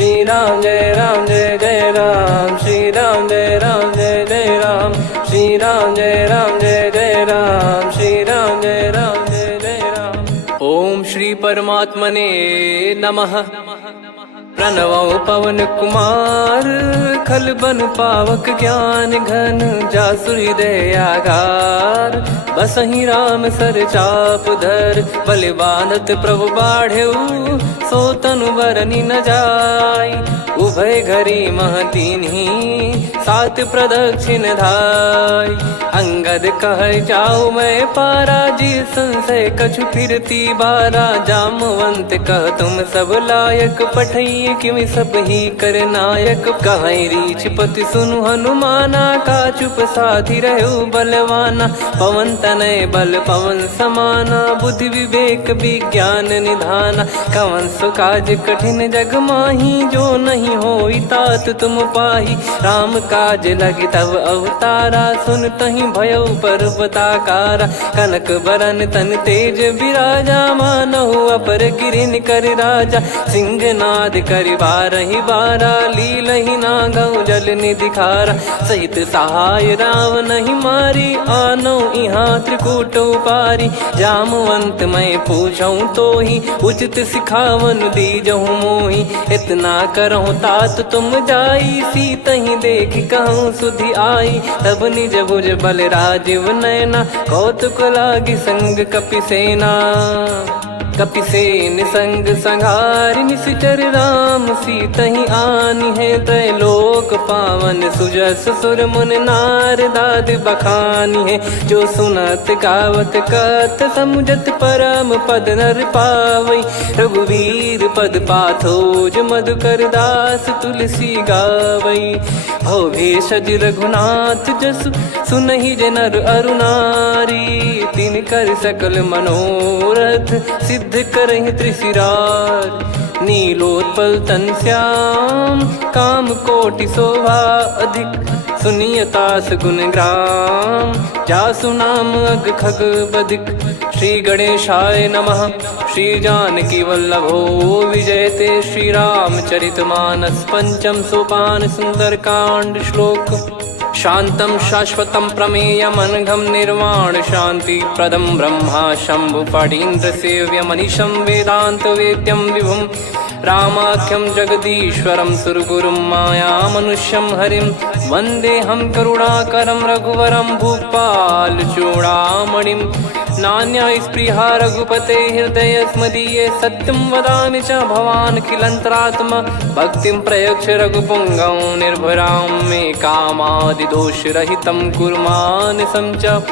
श्री राम जय जय राम, श्री राम जय जय राम, श्री राम जय जय राम, श्री राम जय जय राम। ओम श्री परमात्मने नमः। प्रणवो पवन कुमार, खल बन पावक ज्ञान घन, जासु हृदय आगार। बसहि राम सर चाप धर, बल बांधत प्रभु बाढ़ेऊ, सो तनु बरनि न जाय। उभय घरी मह दीन्ही, सात प्रदक्षिण धाय। अंगद कह जाऊ मैं पारा, जी संशय कछु फिरती बारा। जामवंत कह तुम सब लायक, पठई किमि सब ही कर नायक। कहीं रीछ पति सुनु हनुमाना, का चुप साधि रहु बलवाना। पवन तनय बल पवन समाना, बुद्धि विवेक विज्ञान निधाना। कवन सो काज कठिन जग माही, जो नहीं होई तात तुम पाही। राम काज लगी तब अवतारा, सुन तहि भयउ पर्वताकारा। कनक बरन तन तेज बिराजा, मानहु अपर गिरिन कर राजा। सिंहनाद करि बारहि बारा, लीलहि नागौ जल निधि खारा। सहित सहाय रावण ही मारी, आनो इहाँ त्रिकूट उपारी। जामवंत मैं पूछऊँ तो ही, उचित सिखावन दीजहु मोहि। इतना करहु तात तुम जाई, सीतहि देख कहूँ सुधि आई। तब निज भुज बल राजीव नैना, कौतुक लागी संग कपिसेना। कपिसेन संग संहारि, निशिचर राम सीतहि आनि है। त्रैलोक पावन सुजस सुर मुन नार, दाद बखानी है। जो सुनत गावत कथ, समुझत परम पद नर पावई। रघुवीर पद पाथोज, मधुकर दास तुलसी गावई। भव भेषज रघुनाथ जसु, सुनहि जे नर अरु नारी। तिन कर सकल मनोरथ, सिद्ध करहि त्रिशिरार। नीलोत्पल तन श्याम, काम कोटि शोभा अधिक। सुनियतास गुण ग्राम, जासु नाम अग खग बदिक। श्री गणेशाय नमः। श्री जानकी वल्लभो विजयते, श्री रामचरित मानस। पंचम सोपान सुंदरकांड श्लोक। शांतं शाश्वतं प्रमेयमनघं, निर्वाण शांति प्रदं ब्रह्मा शंभु फणीन्द्र सेव्यमनिशं। वेदांत वेद्यं विभुं रामाख्यं जगदीश्वरं, सुरगुरुं माया मनुष्यं हरिं। वन्देऽहं करुणाकरं रघुवरं, भूपाल चूडामणिं। नान्या स्पृहा रघुपते हृदय स्मदीये, सत्यं वदामि च भवान् खिलन्तरात्मा। भक्तिं प्रयच्छ रघुपुङ्गं, निर्भरां मे कामादिदोषरहितं कुर्मानसं च।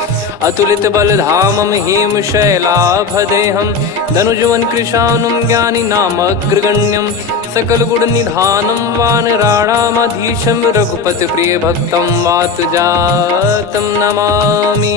अतुलित बलधामं हेमशैलाभदेहं, धनुजवन कृशानुं ज्ञानी नामग्रगण्यं। सकल गुण निधानं वानराणामधीशं, रघुपति प्रिय भक्तं वात जातं नमामि।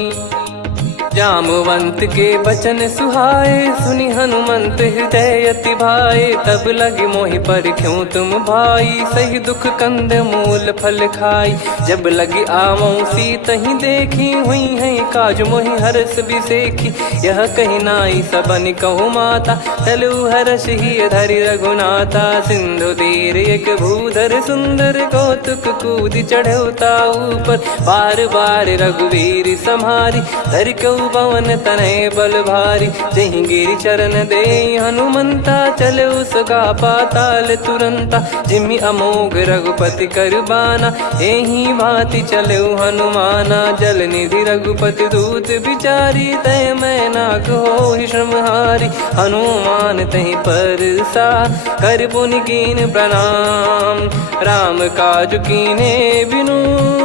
जामवंत के बचन सुहाए, सुनि हनुमंत हृदय अति भाए। तब लगे मोहि परख्यूं तुम भाई, सही दुख कंद मूल फल खाई। जब लगे आवऊं सीतहि देखी, हुई है काज मोहि हरस बिसेखी। यह कही नाई सबन कहु माता, चलु हरष ही धरि रघुनाथा। सिंधु तीर एक भूधर सुंदर, कौतुक कूदि चढ़ौता ऊपर। बार बार रघुवीर सम्हारी, धरि कऊ पवन तनय बल भारी। जहि गिरि चरण दे हनुमंता, चले उसका पाताल तुरंता। जिमि अमोघ रघुपति कर बाना, एहि भांति चले हनुमाना। जल निधि रघुपति दूत बिचारी, तय मैं नाक होहि श्रमहारी। हनुमान तहि परसा, कर पुनि कीन प्रणाम। राम काज कीने बिनु,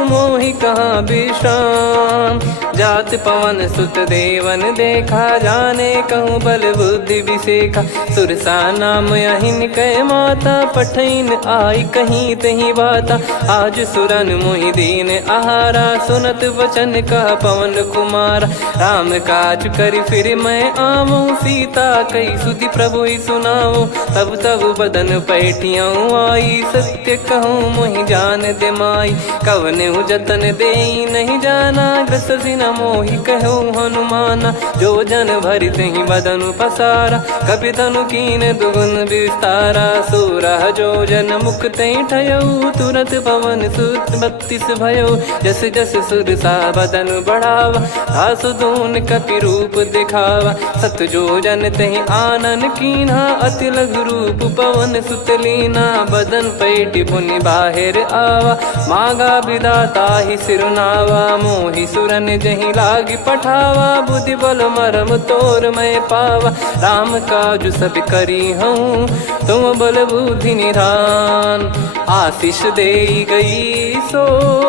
मोहि कहाँ विश्राम। जात पवन सुत देवन देखा, जाने कहूँ बल बुद्धि विसेखा। सुरसा नाम अहिन कै माता, पठैन आई कहीं तहीं बाता। आज सुरन मोहि दीन आहारा, सुनत वचन कह पवन कुमारा। राम काज करि फिर मैं आवऊं, सीता कई सुधि प्रभु ही सुनाऊं। तब तब बदन पैठियाँ आई, सत्य कहूँ मोहि जान दे माई। कवने जतन दे नहीं जाना, ग्रसि न मोहि कहो हनुमाना। जो जन भरि तहि बदनु पसारा, कपि तनु कीन दुगुन विस्तारा। सोरह जो जन मुख तहि ठयऊ, तुरत पवन सुत 32 भयऊ। जस जस सुर सा बदन बढ़ावा, आसु दून कपि रूप दिखावा। सत जो जन तहि आनन कीन्हा, अति लघु रूप पवन सुत लीना। बदन पैटि पुनि बाहिर आवा, मागा विधाता ही सिरुनावा। मोहि सुरन जहि लागी पठावा, बुद्धि बल मरम तोर मैं पावा। राम काजु सब करी हूँ, तुम बल बुद्धि निधान। आशीष देई गई सो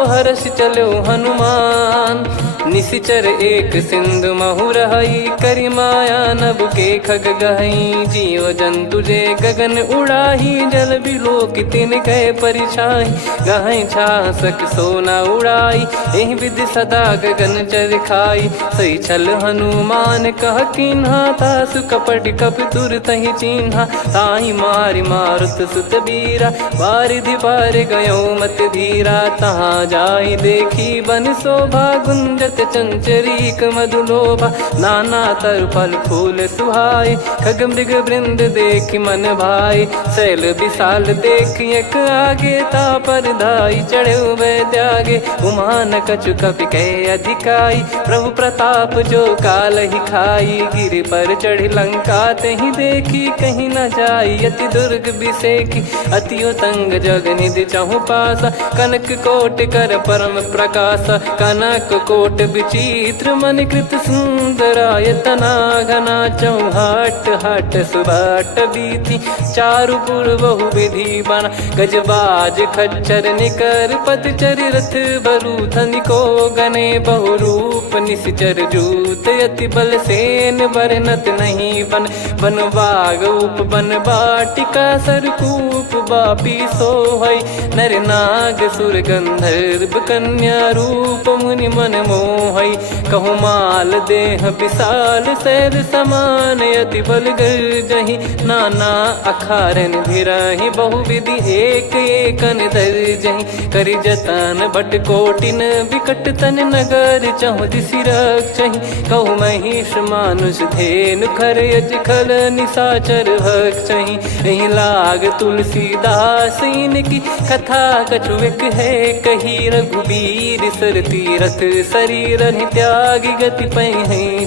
हर्ष चलो हनुमान। निशिचर एक सिंधु महु रहई, करि माया नभ के खग गहई। जीव जंतु जे गगन उड़ाही, जल बिलोक तिन कह परिछाई। गहई छासक सोना उड़ाई, एहि विधि सदा गगन चर खाई। सही छल हनुमान कह कीन्हा, तासु कपट कपि तुर तहि चिन्हा। ताहि मारि मारुत सुत बीरा, वारिधि पार गयो मत धीरा। तहाँ जाई देखी बन शोभा, गुंजत चंचरीक मधुलोभा। नाना तर फल फूल सुहाई, खग मृग वृंद देखि मन भाई। शैल विशाल देखि एक आगे, तापर धाई चढ़े वै त्यागे। उमा न कछु कपि कह अधिकाई, प्रभु प्रताप जो काल ही खाई। गिरि पर चढ़ी लंका तहि देखी, कहीं न जाई अति दुर्ग बिसेकी। अति उतंग जग निधि चहु पासा, कनक कोट कर परम प्रकाशा। कनक कोट विचित्र मन कृत सुंदरायतना। घना चौहाट हाट सुबाट बीती, चारुपुर बहु विधि बना। गजबाज खच्चर निकर पतचर, रथ बरु धनिको गने। बहु रूप निशिचर जूत, अति बल सेन बरनत नहीं बन। बन बाग उप बन बाटिका, सरकूप बापी सोहई। नर नाग सुर गंधर्व कन्या, रूप मुनि मन मोहई। कहु माल देह विशाल, शैल समान अति बल गर्जहि। नाना अखारन भिरहि, बहु विधि एक एकन दर्जहि। करि जतन बट कोटिन, विकट तन नगर चहु दिसि रक्षहि। कहु महिष मानुष धेनु, खर यज खल निशाचर भक्षहि। एहि लाग तुलसीदास इनकी, कथा कछु एक है कही। रघुबीर सर तीरथ शरीर, त्यागी गति पै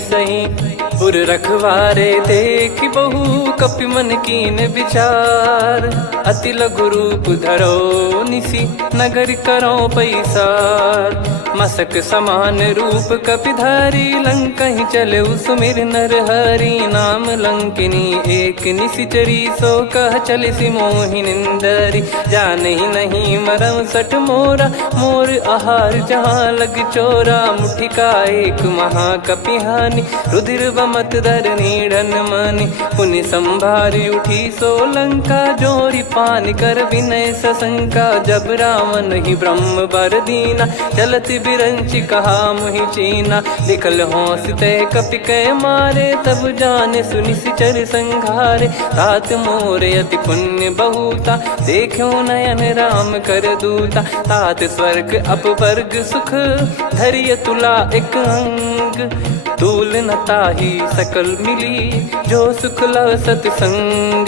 सही। उर रखवारे देखि बहु, कपि मन कीन विचार। अति लघु रूप धरो निसी, नगर करो पैसार। मसक समान रूप कपि धारी, लंकहि चले सुमिर नर हरि। नाम लंकिनी एक निशिचरी, सो कह चलिसि मोहि निंदरी। जानहि नहीं मरम सठ मोरा, मोर आहार जहाँ लग चोरा। मुठिका एक महाकपि हानि, रुधिर बमत धरनी ढन मानि। पुनि संभारी उठी सो लंका, जोरी पान कर विनय सशंका। जब रावण ही ब्रह्म बर दीना, चलति बिरंचि कहा मुहि चीना। लिखल होंस ते कपि कै मारे, तब जाने सुनि सिचर संघारे। तात मोर अति पुण्य बहुता, देखो नयन राम कर दूता। तात स्वर्ग अपवर्ग सुख, धरिय तुला एक अंग। तूल न ताहि सकल मिली, जो सुख लव सतसंग।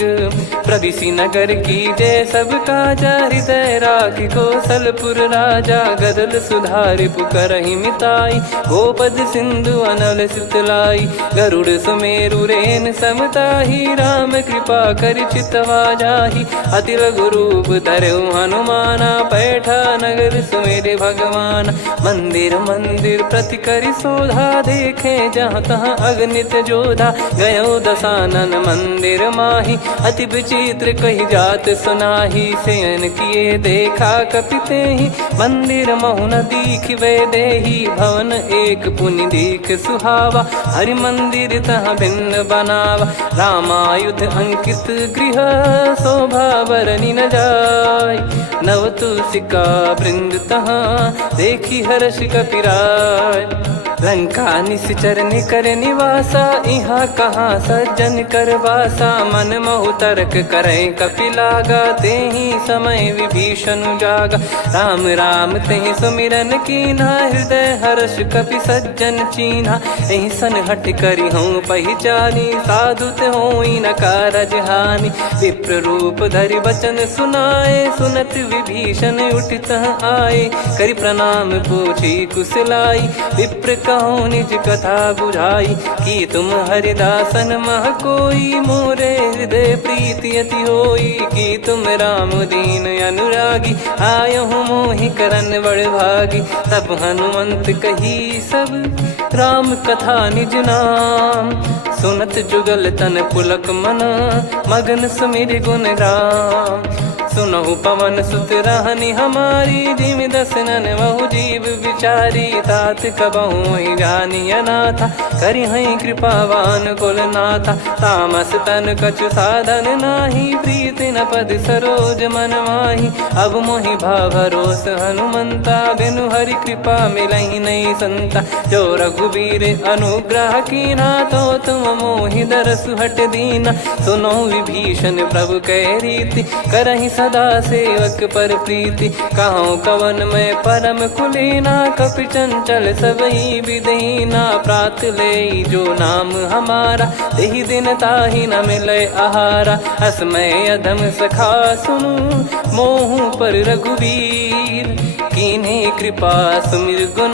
प्रदिशि नगर की जय सब काजा, हृदय राखि कौशलपुर राजा। गदल सुधारि पुकारहि मिताई, गोपद सिंधु अनल सितलाई। गरुड़ सुमेरु रेन समताहि, राम कृपा करि चितवा जाहि। अति लघु रूप धरऊ हनुमाना, पैठा नगर सुमेरे भगवान। मंदिर मंदिर प्रति करि शोधा, देखे जहाँ तहाँ अगणित जोधा। गयो दशानन मंदिर माही, अति विचित्र कही जात सुनाही। शयन किए देखा कपि तेहि, मंदिर महु न दीख वे देही। भवन एक पुनि दीख सुहावा, हरि मंदिर तहाँ भिन्न बनावा। रामायुध अंकित गृह, शोभा बरनि न जाय। नव तुलसी का वृंद तहाँ, देखी हर्ष कपिराय। लंका निश्चर निकर निवासा, इहाँ कहाँ सज्जन कर वासा। मन महु तर्क करें कपिलागा, तेहि समय विभीषण जागा। राम राम तेहि सुमिरन कीन्हा, हृदय हर्ष कपि सज्जन चीन्हा। एहि सन हट करी हूँ पहिचानी, साधु ते होई न कारज हानि। विप्र रूप धरि बचन सुनाए, सुनत विभीषण उठित आए। करि प्रणाम पूछी कुशलाई, विप्र कहो निज कथा बुझाई। कि तुम हरिदासन मह कोई, मोरे हृदय प्रीति अति होई। कि तुम राम दीन अनुरागी, आयहु मोहि करन बड़ भागी। तब हनुमंत कही सब राम कथा निज नाम, सुनत जुगल तन पुलक मना, मगन सुमिर गुण राम। सुनहु पवन सुत रहनी हमारी, जिमि दसनन महु जीव विचारी। तात कबहु ही जानी अनाथा, करि हई कृपावान कुल नाथा। तामस तन कछु साधन नाही, प्रीति न पद सरोज मन माही। अब मोहि भाव भरोस हनुमंता, बिनु हरि कृपा मिलहि नहीं संता। जो रघुबीर अनुग्रह कीना, तो तुम मोहि दरसु हट दीना। सुनो विभीषण प्रभु कह रीति, करहि सदा सेवक पर प्रीति। कहूँ कवन में परम कुलीना, कपि चंचल सबई विदहीना। प्रात ले जो नाम हमारा, तेहि दिन ताहि न मिले आहारा। असमय अधम सखा सुनु, मोहु पर रघुवीर। कीन्हे कृपा सुमिर गुण,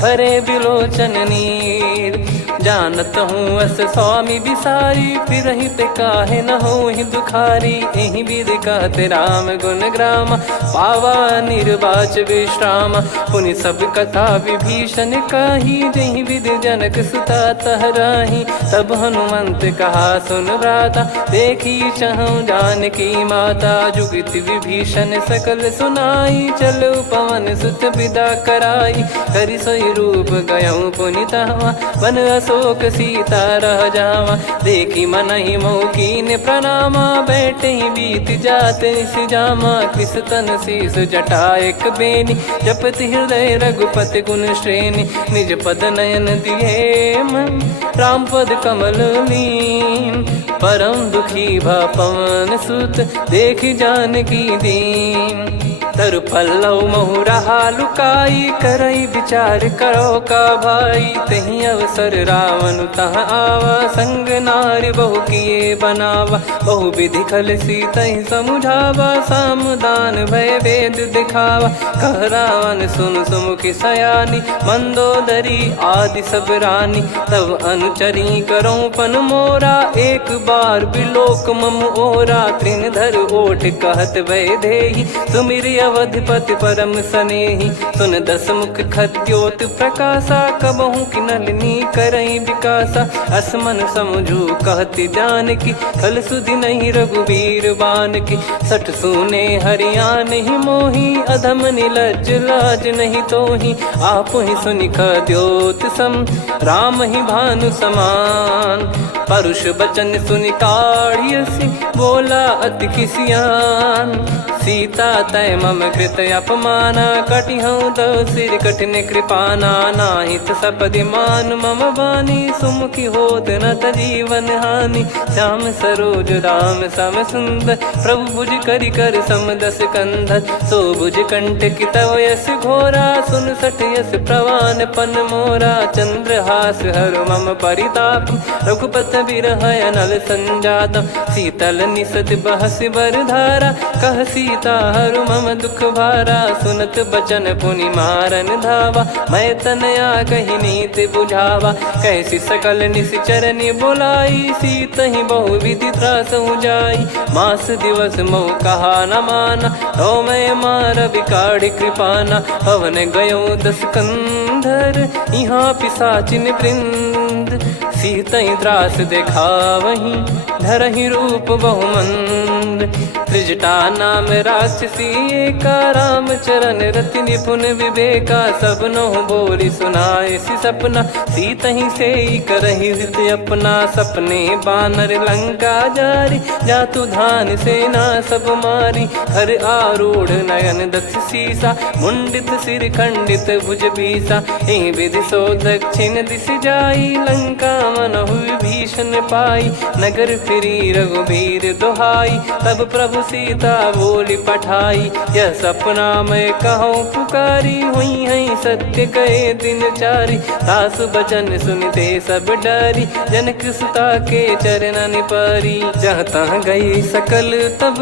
भरे बिलोचन नीर। जानत हूँ अस स्वामी बिसारी, फिरहित काहे न होहि दुखारी। एहि विधि कहते राम गुण ग्राम, पावा निर्वाच विश्राम। पुनि सब कथा विभीषण काही, जहि विधि जनक सुता तहराही। तब हनुमंत कहा सुन भ्राता, देखी चहु जानकी माता। जुगित विभीषण सकल सुनाई, चलो पवन सुत विदा कराई। करि सोई रूप गयऊँ पुनितवा, बन अशोक सीता रह जावा। देखी मनहि मोह कीन्ह प्रणामा, बैठे ही बीत जात निस जामा। कृस तन शीस जटा एक बेनी, जपति हृदय रघुपति गुण श्रेणी। निज पद नयन दिए मन, राम पद कमल लीन। परम दुखी भा पवन सुत, देखि जानकी दीन। तरु पल्लव महु रहा लुकाई, करई विचार करो का भाई। तही अवसर रावण तहाँ आवा, संग नारी बहु किए बनावा। बहु विधि खल सीतहि समुझावा, सामदान भय वेद दिखावा। कह रावण सुन सुमुखी सयानी, मंदोदरी आदि सब रानी। तब अनुचरी करो पन मोरा, एक बार बिलोक मम ओरा। तृण धर ओठ कहत भय देहि, सुमिरि अवधिपति परम सनेहि। सुन दस मुख खद्योत प्रकाशा, कबहु कि नलिनी करई विकासा। असमन समझू कहति जानकी, खल सुधि नहीं रघुबीर बानकी। सठ सूने हरियाण ही मोही, अधम निलज्ज लाज नहीं तोही। आप ही सुनि खद्योत सम, राम ही भानु समान। परुष बचन सुनि काढ़ियसि, बोला अति किसियान। सीता तय मम कृत अपमाना, कटिहऊँ तो सिर कठिन कृपाना। नाहित सपदि मान मम बानी, सुमुखी होत न जीवन हानि। श्याम सरोज राम सम सुंदर, प्रभु भुज करि कर सम दस कंधर। सो भुज कंठ की तव यस घोरा, सुन सठ यस प्रवान पन मोरा। चंद्रहास हर मम परिताप, रघुपत बिरह अनल संजात। शीतल निसत बहस बर धारा, कह सीता हरु मम दुख भारा। सुनत बचन पुनि मारन धावा, मैं तनया कही नीति बुझावा। कैसी सकल निश्चरनि बुलाई, सीतहि बहु विधि त्रासहु जाई। मास दिवस मोह कहा न माना, तो मैं मार बिकाढ़ कृपाना। हवन गयो दस कंधर, यहाँ पिशाचिन वृंद। सीतहि त्रास देखावहीं, धरहि रूप बहुमंद। त्रिजटा नाम राक्षसी एका, राम चरण रति निपुण विवेका। सब नोह बोली सुनाए सी सपना, सीत ही से करही हित अपना। सपने बानर लंका जारी, जातु धान सेना सब मारी। हर आरूढ़ नयन दक्ष सीसा, मुंडित सिर खंडित भुज बीसा। एहि विधि सो दक्षिण दिश जाई, लंका मनहु विभीषण पाई। नगर फिरी रघुबीर दुहाई, तब प्रभु सीता बोली पठाई। यह सपना मैं कहूँ पुकारी, हुई है सत्य कहे दिन चारी। सासु बचन सुनते सब डरी, जनक सुता के चरण परी। जहाँ तहाँ गई सकल तब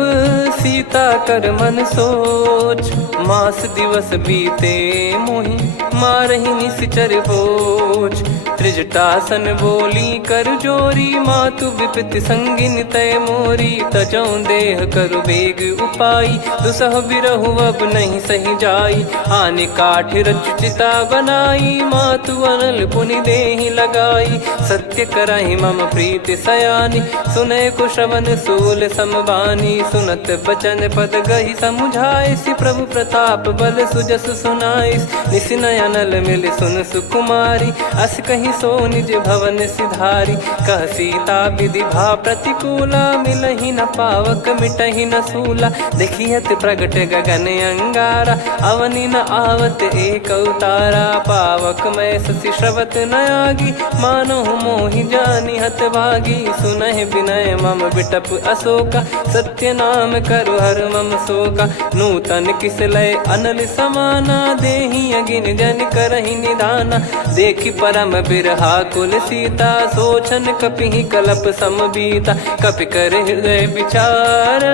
सीता कर मन सोच। मास दिवस बीते मोहि मारहि निश्चर भोज। त्रिजटासन बोली कर जोरी, मातु विपति संगिन तय मोरी। तजौ देह करु बेग उपाई, दुसह बिरहु अब नहीं सही जाई। आने काठ रचिता बनाई, मातु अनल पुनि देहि लगाई। सत्य कराहि मम प्रीति सयानी, सुनै को श्रवण सूल समबानी। सुनत बचन पद गहि समुझाए, सि प्रभु प्रताप बल सुजस सुनाइस। निस नयनल मिल सुन सुकुमारी, अस कहि सो निज भवन सिधारी। कह सीता विधि भा प्रतिकूला, मिलहि न पावक मिटहि न सूला। देखियत प्रगट गगन अंगारा, अवनि न आवत एक अवतारा। पावक मैं ससि श्रवत न आगी, मानो मोहि जानि हत भागी। सुनहि विनय मम बिटप अशोका, सत्य नाम करु हर मम शोका। नूतन किस लय अनल समाना, देहि अगिन जन करहि निधाना। देखि परम बिरहा कुल सीता, सोचन कपिहि कलप समबीता। कपि कर हृदय विचार,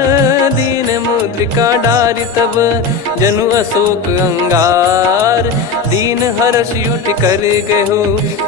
दीन मुद्रिका डारि तब। जनु अशोक अंगार, दीन हर्ष युट कर गहु।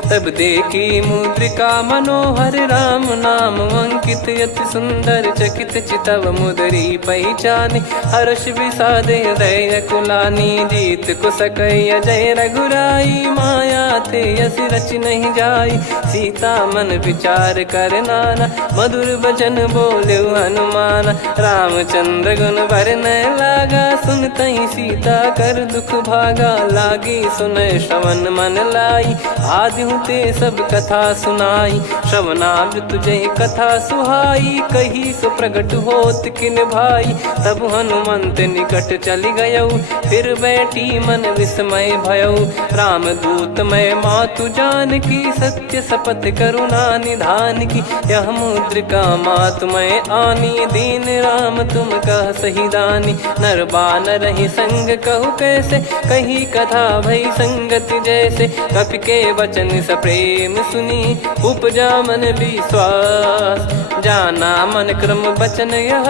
तब देखी मुद्रिका मनोहर, राम नाम अंकित अति सुंदर। चकित चितव मुदरी पहचानी, हर्ष विषाद हृदय कुलानी। जीत को सकय अजय रघुराई, माया ते यस रच नहीं जाई। सीता मन विचार कर नाना, मधुर वचन बोले हनुमान। रामचंद्र गुण बरनय लागा, सुनतहि सीता कर दुख भागा। लागी सुनय श्रवण मन लाई, आदिहु ते सब कथा सुनाई। श्रवणाब तुझे कथा सुहाई, कही सो प्रगट होत किन भाई। तब हनुमंत निकट चली गयौ, फिर बैठी मन विस्मय भयौ। राम दूत मैं मातु जान की, सत्य शपथ करुणा निधान की। यह मुद्रिका मातु मैं आनी, दीन राम तुम कह सही दानी। नर बानर ही संग कहु कैसे, कही कथा भई संगति जैसे। कपि के वचन सप्रेम सुनी, उपजा मन विश्वास। जाना मन क्रम बचन यह,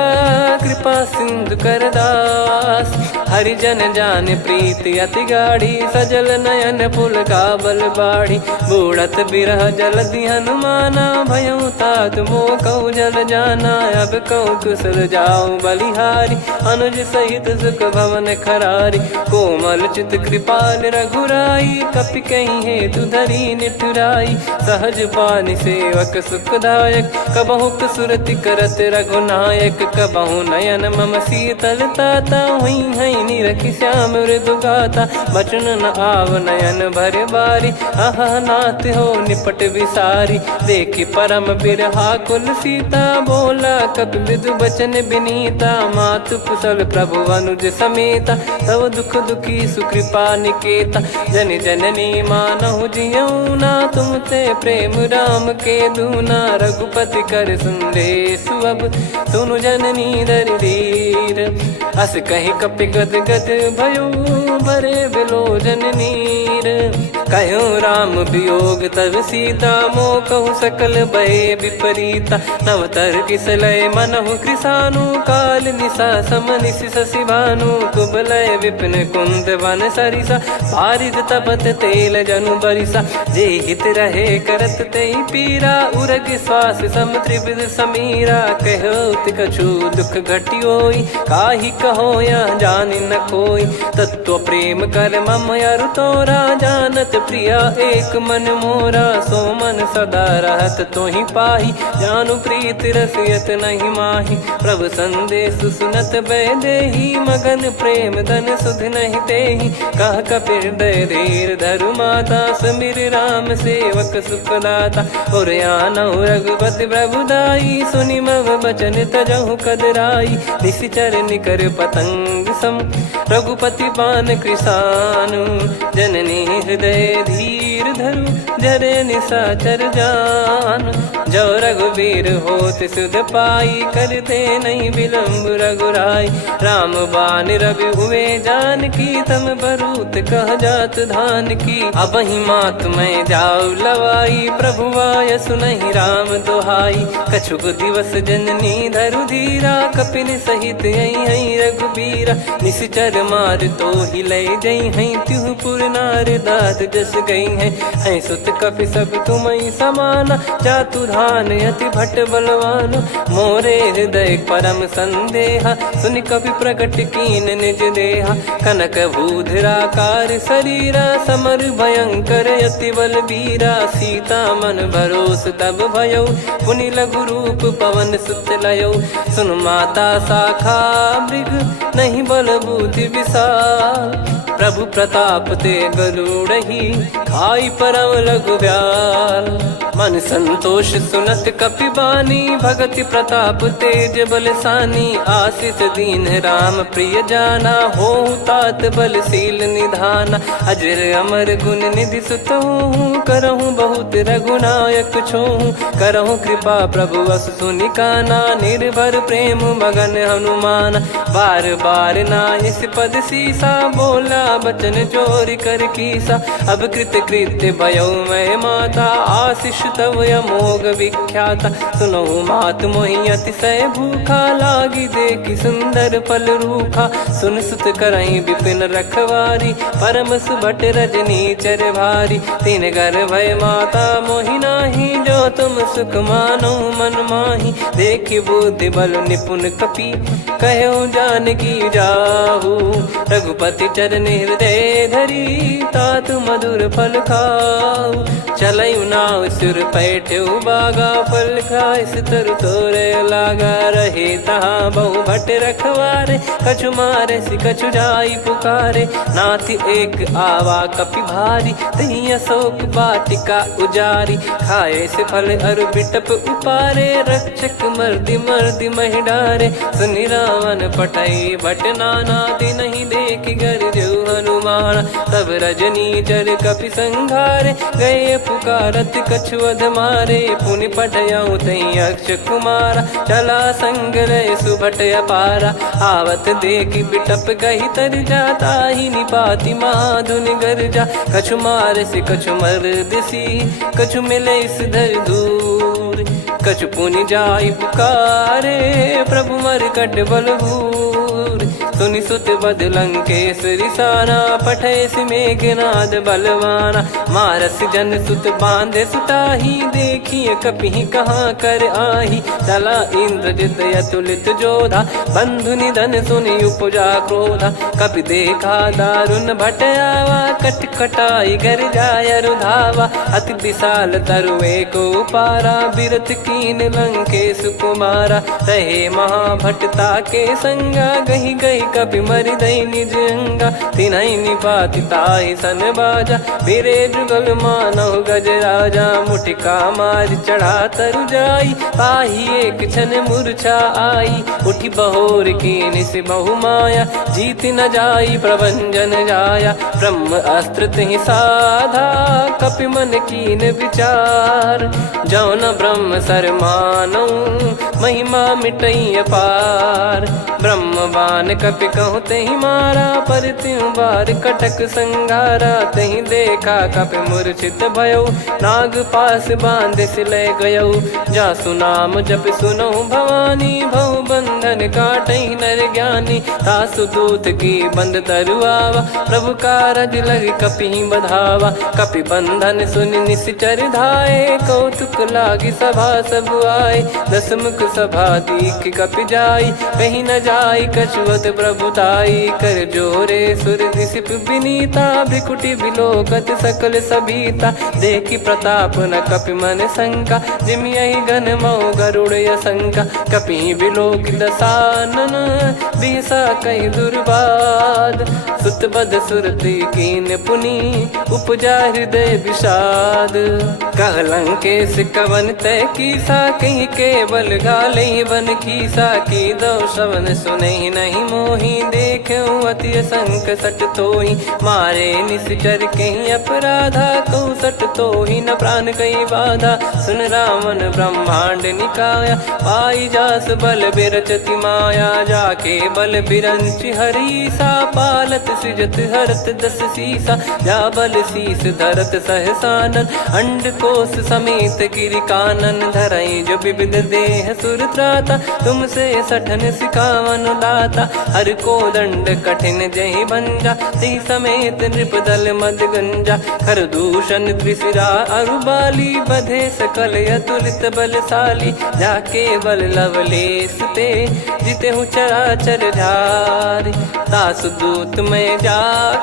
कृपा सिंधु कर दास। हरिजन जान प्रीति अति गाढ़ी, सजल नयन पुल काबल बाढ़ी। बूढ़त बिरह जलधि हनुमाना, भयउ तात मोह कहु जल जाना। अब कहु कुशल जाऊ बलिहारी, अनुज सहित सुख भवन खरारी। कोमल चित कृपाल रघुराई, कपि कहीं हेतु धरी निठुराई। सहज पानि सेवक सुखदायक, कबहु सुरति करत रघुनायक। कबहु नयन मम शीतल ताता, हुई है निरखि श्याम मृदु गाता। बचन न आव नयन भर बारी, अह नाथ हो निपट विसारी। देखि परम बिरहा कुल सीता, बोला कपि मृदु बचन बिनीता। मातु कुशल प्रभु अनुज समेता, तव दुख दुखी सुकृपा निकेता। जन जननी मानहु जियऊ ना, तुम ते प्रेम राम के दूना। रघुपति कर सुंदेशु अब, सुनु जननी दर धीर। अस कहि कपि गद गद भयो, भरे बिलोचन नीर। कहूँ राम वियोग तब सीता, मोह कहूँ सकल भय विपरीता। नवतर किसलय मनहु कृसानु, काल निशा समनिश शशि भानु। कुबलय विपिन कुंद वन सरिसा, पारिद तपत तेल जनु बरिसा। जे हित रहे करत ते पीरा, उरग श्वास सम त्रिविध समीरा। कहत कछु दुख घटियोई, काहि कहो या जानि न कोई। तत्व प्रेम कर मम अरु तोरा, जानत प्रिया एक मन मोरा, सो मन सदा रहत तो ही पाही। जानु प्रीत रसियत नहीं माही, प्रभु संदेश सुनत बैदेही। मगन प्रेम धन सुध नहीं तेही, कह कपिर दय धीर धरु माता। समीर राम सेवक सुखदाता, और आनौ रघुपति प्रभुदाई। सुनि मम बचन तजहु कदराई, निशिचर निकर पतंग सम। रघुपति पान कृसानु, जननी हृदय धीर धरु। जरे निशाचर जान, जो रघुवीर होत सुध पाई। करते नहीं विलम्ब रघुराई, राम बान रवि हुए जानकी। तम बरूत कह जात धान की, अब ही मात मैं जाऊ लवाई। प्रभु आय सुनहि राम दुहाई, कछुक दिवस जननी धरु धीरा। कपिन सहित यही रघुबीरा, निश्चर मार तो ही लय जई हैं। त्युह पुर नार दात जस गई हैं, सुत कपि सब तुमई समाना। जातु धान अति भट बलवान, मोरे हृदय परम संदेहा। सुनि कपि प्रकट कीन निज देहा, कनक भूधराकार शरीरा। समर भयंकर अति बल बीरा, सीता मन भरोस तब भयो। पुनि लघु रूप पवन सुत लयो, सुन माता शाखा मृग नहीं बल बुद्धि विशाल। प्रभु प्रताप ते गरुड़ही, खाई परम लघु ब्याल। मन संतोष सुनत कपि बानी, भगति प्रताप तेज बलसानी। आशीष दीन राम प्रिय जाना, होहु तात बलशील निधाना। अजर अमर गुण निधि सुतहु, करहु बहुत रघुनायक छोहु। करहु कृपा प्रभु अस सुनि काना, निर्भर प्रेम मगन हनुमान। बार बार नायस पद सीसा, बोला बचन चोरी कर कीसा। अब कृत कृत्य भयो मैं माता, आशीष तव अमोघ विख्याता। सुनहु मात मोहि अतिशय भूखा, लागी देखी सुंदर फल रूखा। सुन सुत करहीं विपिन रखवारी, परम सुभट रजनी चर भारी। तीन घर भय माता मोहि नाही, जो तुम सुख मानो मन माही। देखि बुद्धि बल निपुण कपि, कहो जानकी जाहू। रघुपति चरण हृदय धरी, तात मधुर फल खाऊ। चलऊ नाव सुर पैठ्यु बागा, फल खाइस तरु तोरे लागा। रहे तहाँ बहु भट रखवारे, कछु मारे सि कछु जाई पुकारे। नाथ एक आवा कपि भारी, तही अशोक वाटिका उजारी। खाए से फल अर बिटप उपारे, रक्षक मर्दि मर्दि महि डारे। सुनि रावण पटई भट नाना, तिनहि देख गर जो हनुमान। तब रजनी चर कपि संघारे, गए पुकारत कछु अध मारे। पुनि पटयऊ तई अक्ष कुमारा, चला संग रय सुभट अपारा। आवत देखि बिटप कही तर जाता, ही निपाति माधुनि गर्जा। कछु मार से कछु मर दिसी, कछु मिले इस धर दूर। कछु पुनि जाई पुकारे, प्रभु मर कट बलभूर। सुनि सुत बद लंकेश्वरी साना, पठय सि मेघनाद बलवाना। मारस जन सुत बांधे सुताही, देखिए कपि कहाँ कर आही। चला इंद्रजित अतुलित जोधा, बंधु निधन सुनि उपजा क्रोधा। कपि देखा दारुण भट आवा, कट कटाई घर जाय रुधावा। अति विशाल तरुए को पारा, बिरथ कीन लंकेश कुमारा। रहे महाभटता के संगा, गही गही कपि मरि दई निज अंगा। तिन्हि निपाति ताहि सन बाजा, बिरे जुगल मानव गज राजा। मुटिका मार चढ़ा तरु जाई, पाही एक क्षण मूर्छा आई। उठी बहोर कीन से बहु माया, जीत न जाई प्रभंजन जाया। ब्रह्म अस्त्र तिहि साधा, कपि मन कीन विचार। जौ न ब्रह्म सर मानौ, महिमा मिटई अपार। ब्रह्म बान कपि कहु तहि मारा, पर त्यों बार कटक संगारा। तहि देखा कपि मूर्छित भयो, नाग पास बांध सिलय गयो। जासु नाम जप सुनहु भवानी, भव बंधन काटहि नर ज्ञानी। तासु दूत की बंद तरुआवा, प्रभु कारज लग कपि बधावा। कपि बंधन सुनि निश्चर धाये, कौतुक लागी सभा सब आए। दस मुख सभा दीख कपि जाई, कहीं न जाई कछुअत प्रभुताई कर जोरे सुर दिसिप विनीता भ्रिकुटी बिलोकत सकल सबीता देखी प्रताप न कपि मन शंका जिमि यही गण मऊ गरुड़ असंका कपि बिलोक दसानन बिहसा कहीं दुर्बाद सुत बद सुरति कीन पुनी उपजा हृदय विषाद कहलंकेश कवन तय कीसा कहीं केवल गाले बन कीसा की दो श्रवण सुने नहीं मोही देखे अति संक सट तोही मारे निश्चर कहीं अपराधा कहूँ सट तोही न प्राण कहीं बाधा सुन रावण ब्रह्मांड निकाया पाई जास बल बिरचति माया जाके बल बिरंच हरीसा पालत सृजत हरत दस सीसा जा बल शीस धरत सहसानन अंड कोश समेत गिरि कानन धरई जो विविध देह सुर त्राता तुमसे सठन सिखावन दाता हर को दंड कठिन जहि बंजा ती समेत नृपदल मद गंजा खर दूषण त्रिशिरा अरुबाली बधे सकल अतुलित बलशाली जाके बल लवलेस ते जिते हूँ चराचर झारी दास दूत में जा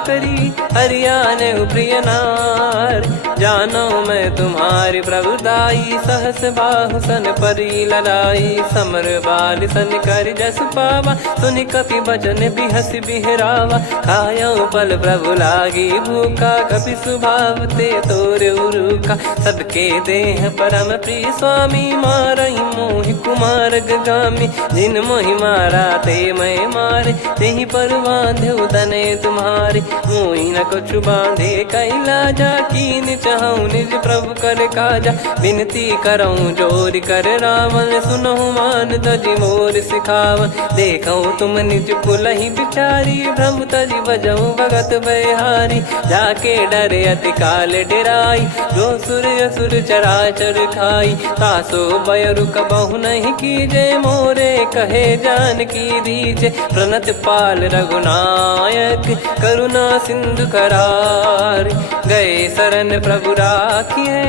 करी हरियाने प्रिय नार जानो मैं तुम्हारी प्रभुदाई सहस बाहु सन परी लड़ाई समर बाल सन कर जस पावा सुनि कपि भजन बिहस बिहरावा खायो पल प्रभु लागी भूखा कपि स्वभाव ते तोर उरुका सबके देह परम प्रिय स्वामी मारई मोहि कुमार गामी जिन मोहि मारा ते मैं मारे तेहि पर बांधे उदने तुम्हारे मोहि न कुछ बांधे कैला जा कीन चाहूं निज प्रभु कर काजा विनती करऊं जोर कर रावण सुनहु मान तजि मोर सिखावन देखऊं तुम निज कुलहि बिचारी भ्रम तजि बजऊं भगत बहारी जाके डरे अति काल डेराई जो सुर असुर चराचर खाई तासो बयरु कबहु नहीं कीजे मोरे कहे जान की दीजे प्रणत पाल रघुनायक करुणा सिंधु करार गए शरण प्रभु राखिए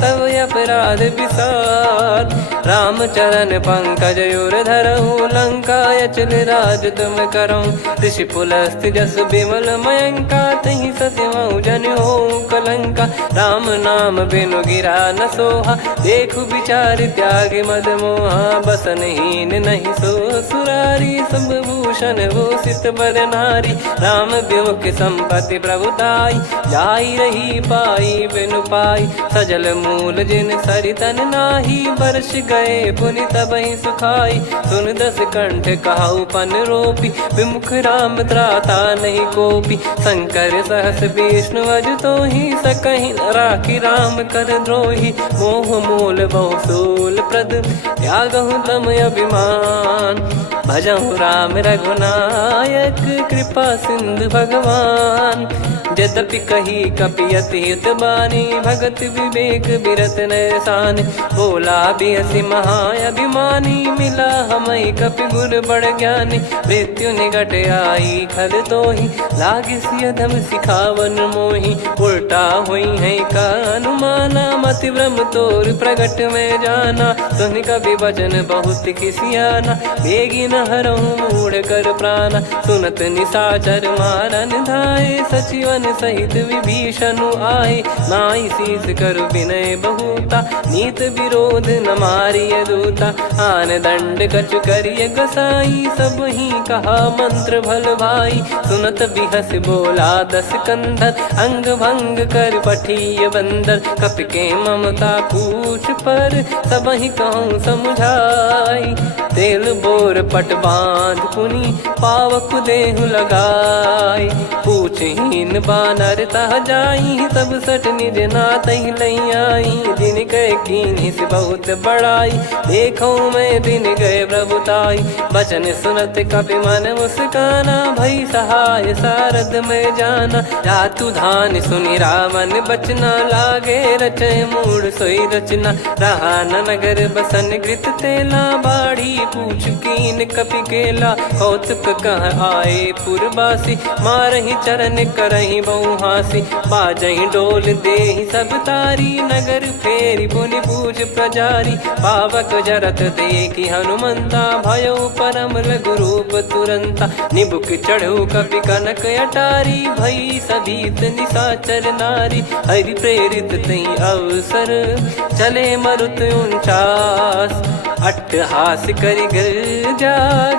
तब अपराध विसार राम चरण पंकज उर धरहु लंका अचल राज तुम करऊं ऋषि पुलस्त जस विमल मयंका तहि ससिमऊ जन हो कलंका राम नाम बिनु गिरा न सोहा देखु विचार त्याग मद मोहा बसनहीन नहीं सो सुरारी सब भूषण भूषित बर नारी राम विमुख संपत्ति प्रभुताई जाई रही पाई बिनु पाई सजल मूल जिन सरितन नाही वर्ष गए पुनि तबहि सुखाई सुन दस कंठ कहाऊ पन रोपी विमुख राम त्राता नहीं कोपी शंकर सहस विष्णु अज तो ही सकहि राखी राम कर द्रोही मोह मूल बहुसूल प्रद त्यागहु तम अभिमान भजहु राम रघुनायक कृपा सिंधु भगवान यद्यपि कही कपियति हित बानी भगत विवेक बिरत नैसान बोला बिहसी महाअभिमानी मिला हमई कपि गुर बड़ ज्ञानी मृत्यु निकट आई खल तो ही लागिस यधम सिखावन मोही उल्टा हुई है का अनुमाना मति ब्रह्म तोर प्रगट में जाना सुन कभी वचन बहुत किसियाना बेगी न हरहु मूढ़ कर प्राणा सुनत निशाचर मारन धाये सचिवन सहित विभीषणु आए नाई शीस कर विनय बहुता नीत विरोध न मारिय दूता आन दंड कछु करिय गसाई सब ही कहा मंत्र भल भाई सुनत बिहस बोला दस कंधर अंग भंग कर पठिय बंदर कपि के ममता पूछ पर सब ही कहूँ समझाई तेल बोर पट बांध पुनि पावक देहु लगाई पूछहीन बानर तह जाई तब सट निज नाथ लई आई दिन गए कीन्ही से बहुत बड़ाई देखो मैं दिन गए प्रभुताई बचन सुनत कपि मन मुस्काना भई सहाय सारद में जाना जातु धान सुनि रावण बचना लागे रचय मूड सोई रचना रहा न नगर बसन कृत तेला बाड़ी पूछ कीन कपि केला, कौतुक कह आए पुरबासी, मारहि चरण करहि बहु हासी, बाजहि डोल देहि सब तारी, नगर फेरी पुनि पूज प्रजारी, पावक जरत देखि हनुमंता, भयो परम लघु रूप तुरंता, निबुक चढ़ऊ कपि कनक अटारी, भई सभीत निशाचर नारी, हरि प्रेरित तई अवसर, चले मरुत 49, अट्टहास करि गर्जा,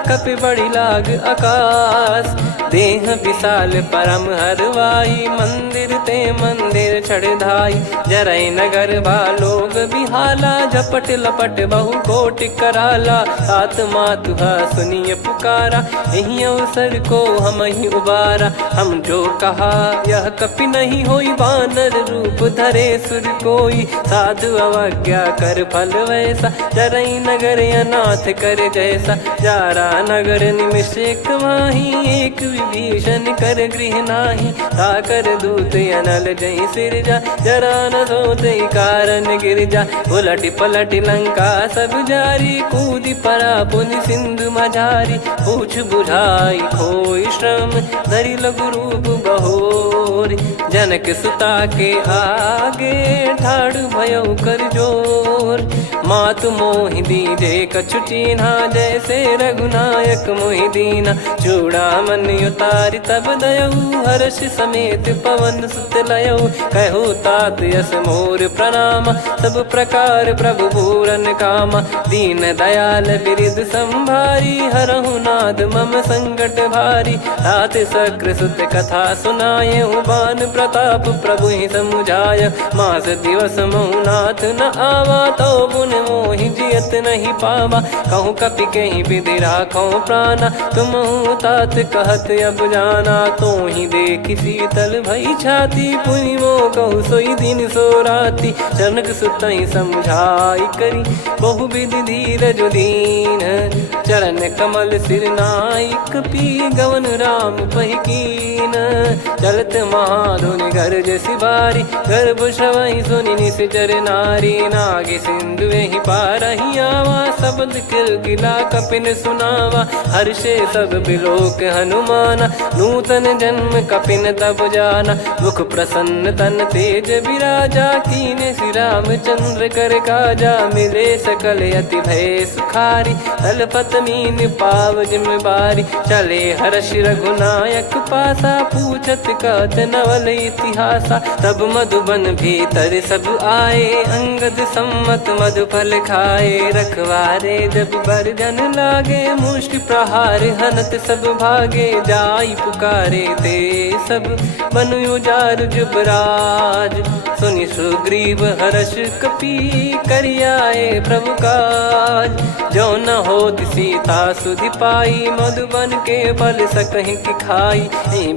कपि बड़ी लाग आकाश, देह विशाल परम हरवाई, मंदिर ते मंदिर चढ़धाई, जरई नगर बालोग बिहाला, झपट लपट बहु कोटि कराला, सात मातुहा सुनिय पुकारा, यही अवसर को हम ही उबारा, हम जो कहा यह कपि नहीं होई, वानर रूप धरे सुर कोई, साधु अवज्ञा कर फल वैसा, जरई नगर अनाथ कर जैसा, जारा नगर निमिष एक माही, एक विभीषण कर गृह नाही, ताकर दूत अनल जय सिरजा, जरा न सोते कारण गिरजा, उलट पलट लंका सब जारी, कूदी परा पुनि सिंधु मझारी, पूछ बुझाई खोई श्रम, धरि लघु रूप बहोरी, जनक सुता के आगे, ठाड़ भयो कर जोर, मातु मोहि दीजे कछु चीन्हा, जैसे रघुनायक मोहि दीना, चूड़ामन उतारि तब दयऊ, हर्ष समेत पवन सुत लयऊ, कहो तात यस मोर प्रणाम, सब प्रकार प्रभु पूरन कामा, दीन दयाल बिरिद संभारी, हरहु नाद मम संकट भारी, तात सक्र सुत कथा सुनाये, बान प्रताप प्रभु ही समुझाय, मास दिवस महु नाथ न आवा, तो पुन मोहि जियत नहीं पावा, कहूँ कपि कहीं विधि राखो प्राणा, तुम तात कहत अब जाना, तो ही देखी शीतल भई छाती, पुनि मो कहु सोई दिन सो राती, जनक सुतहि समझाई करी, बहु विधि धीरज दीन, चरण कमल सिर नाई, कपि गवन राम पहि कीन, चलत महाधुनि गर्ज सिबारी, गर्भ श्रवहि सुनि निश्चर नारी, नागे सिंधु ही पारहि आवा, शब्द किलकिला कपिन सुनावा, हर्षे सब बिलोक हनुमाना, नूतन जन्म कपिन तब जाना, मुख प्रसन्न तन तेज विराजा, कीने श्री रामचंद्र कर काजा, मिले सकल अति भय सुखारी, तलपत मीन पाव जिम बारी, चले हर्ष रघुनायक पासा, पूछत कहत नवल इतिहासा, तब मधुबन भीतर सब आए, अंगद सम्मत मधुफल खाए, रखवारे जब बरजन लागे, मुष्टि प्रहार हनत सब भागे, जाई पुकारे ते सब बन उजार जुबराज, सुनि सुग्रीव हर्ष कपि करियाए प्रभु काज, जो न होत सीता सुधि पाई, मधुबन के फल सकहि कि खाई,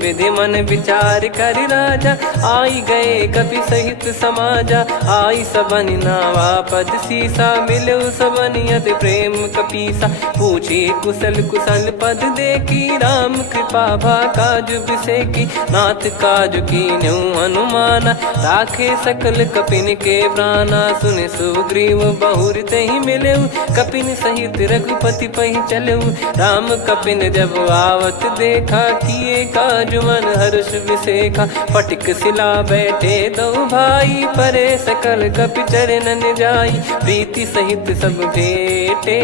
विधि मन विचार कर राजा, आई गए कपि सहित समाजा, आई सबन नावा पद सीसा, मिलो सबनियत प्रेम कपीसा, पूछी कुशल कुशल पद देखी, राम कृपा भा काज बिसेकी, नाथ काज कीन्हु हनुमाना, राखे सकल कपिन के प्राणा, सुन सुग्रीव बहुर तहि मिलेऊ, कपिन सहित रघुपति पहि चलेऊ, राम कपिन जब आवत देखा, किए काज मन हर्ष विसेखा, फटिक सिला बैठे दो भाई, परे सकल कपि चरणन जाई, प्रीति सहित सब भेटे,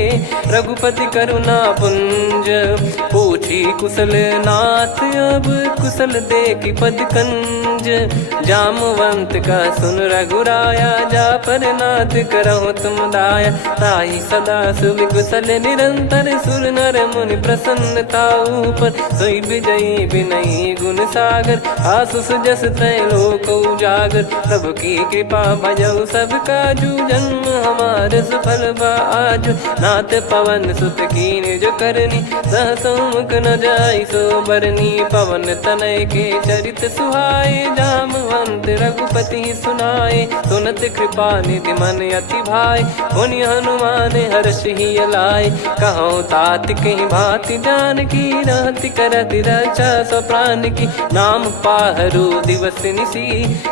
रघुपति करुणा पुंज, पूछी कुशल नाथ अब कुशल देखि पद कंज, जामवंत का सुन रघुराया, जा पर नाथ करहु तुम दाया, ताहि सदा सुभि कुशल निरंतर, सुर नर मुनि प्रसन्नता ऊपर, सोई विजयी विनयी गुण सागर, आसु सुजस त्रैलोक उजागर, प्रभु की कृपा भजऊ सब काजू, जन्म हमार सफल बा आजु, नाथ पवन सुत कीन जो करनी, सहसो मुख न जाई सो बरनी, पवन तनय के चरित सुहाए, जामवंत रघुपति सुनाए, सुनत कृपा निधि मन अति भाई, पुनि हनुमान हर्ष ही लाए, कहो तात कहीं भांति जान की, रहति करति रक्षा सो प्राण की, नाम पाहरू दिवस निसी,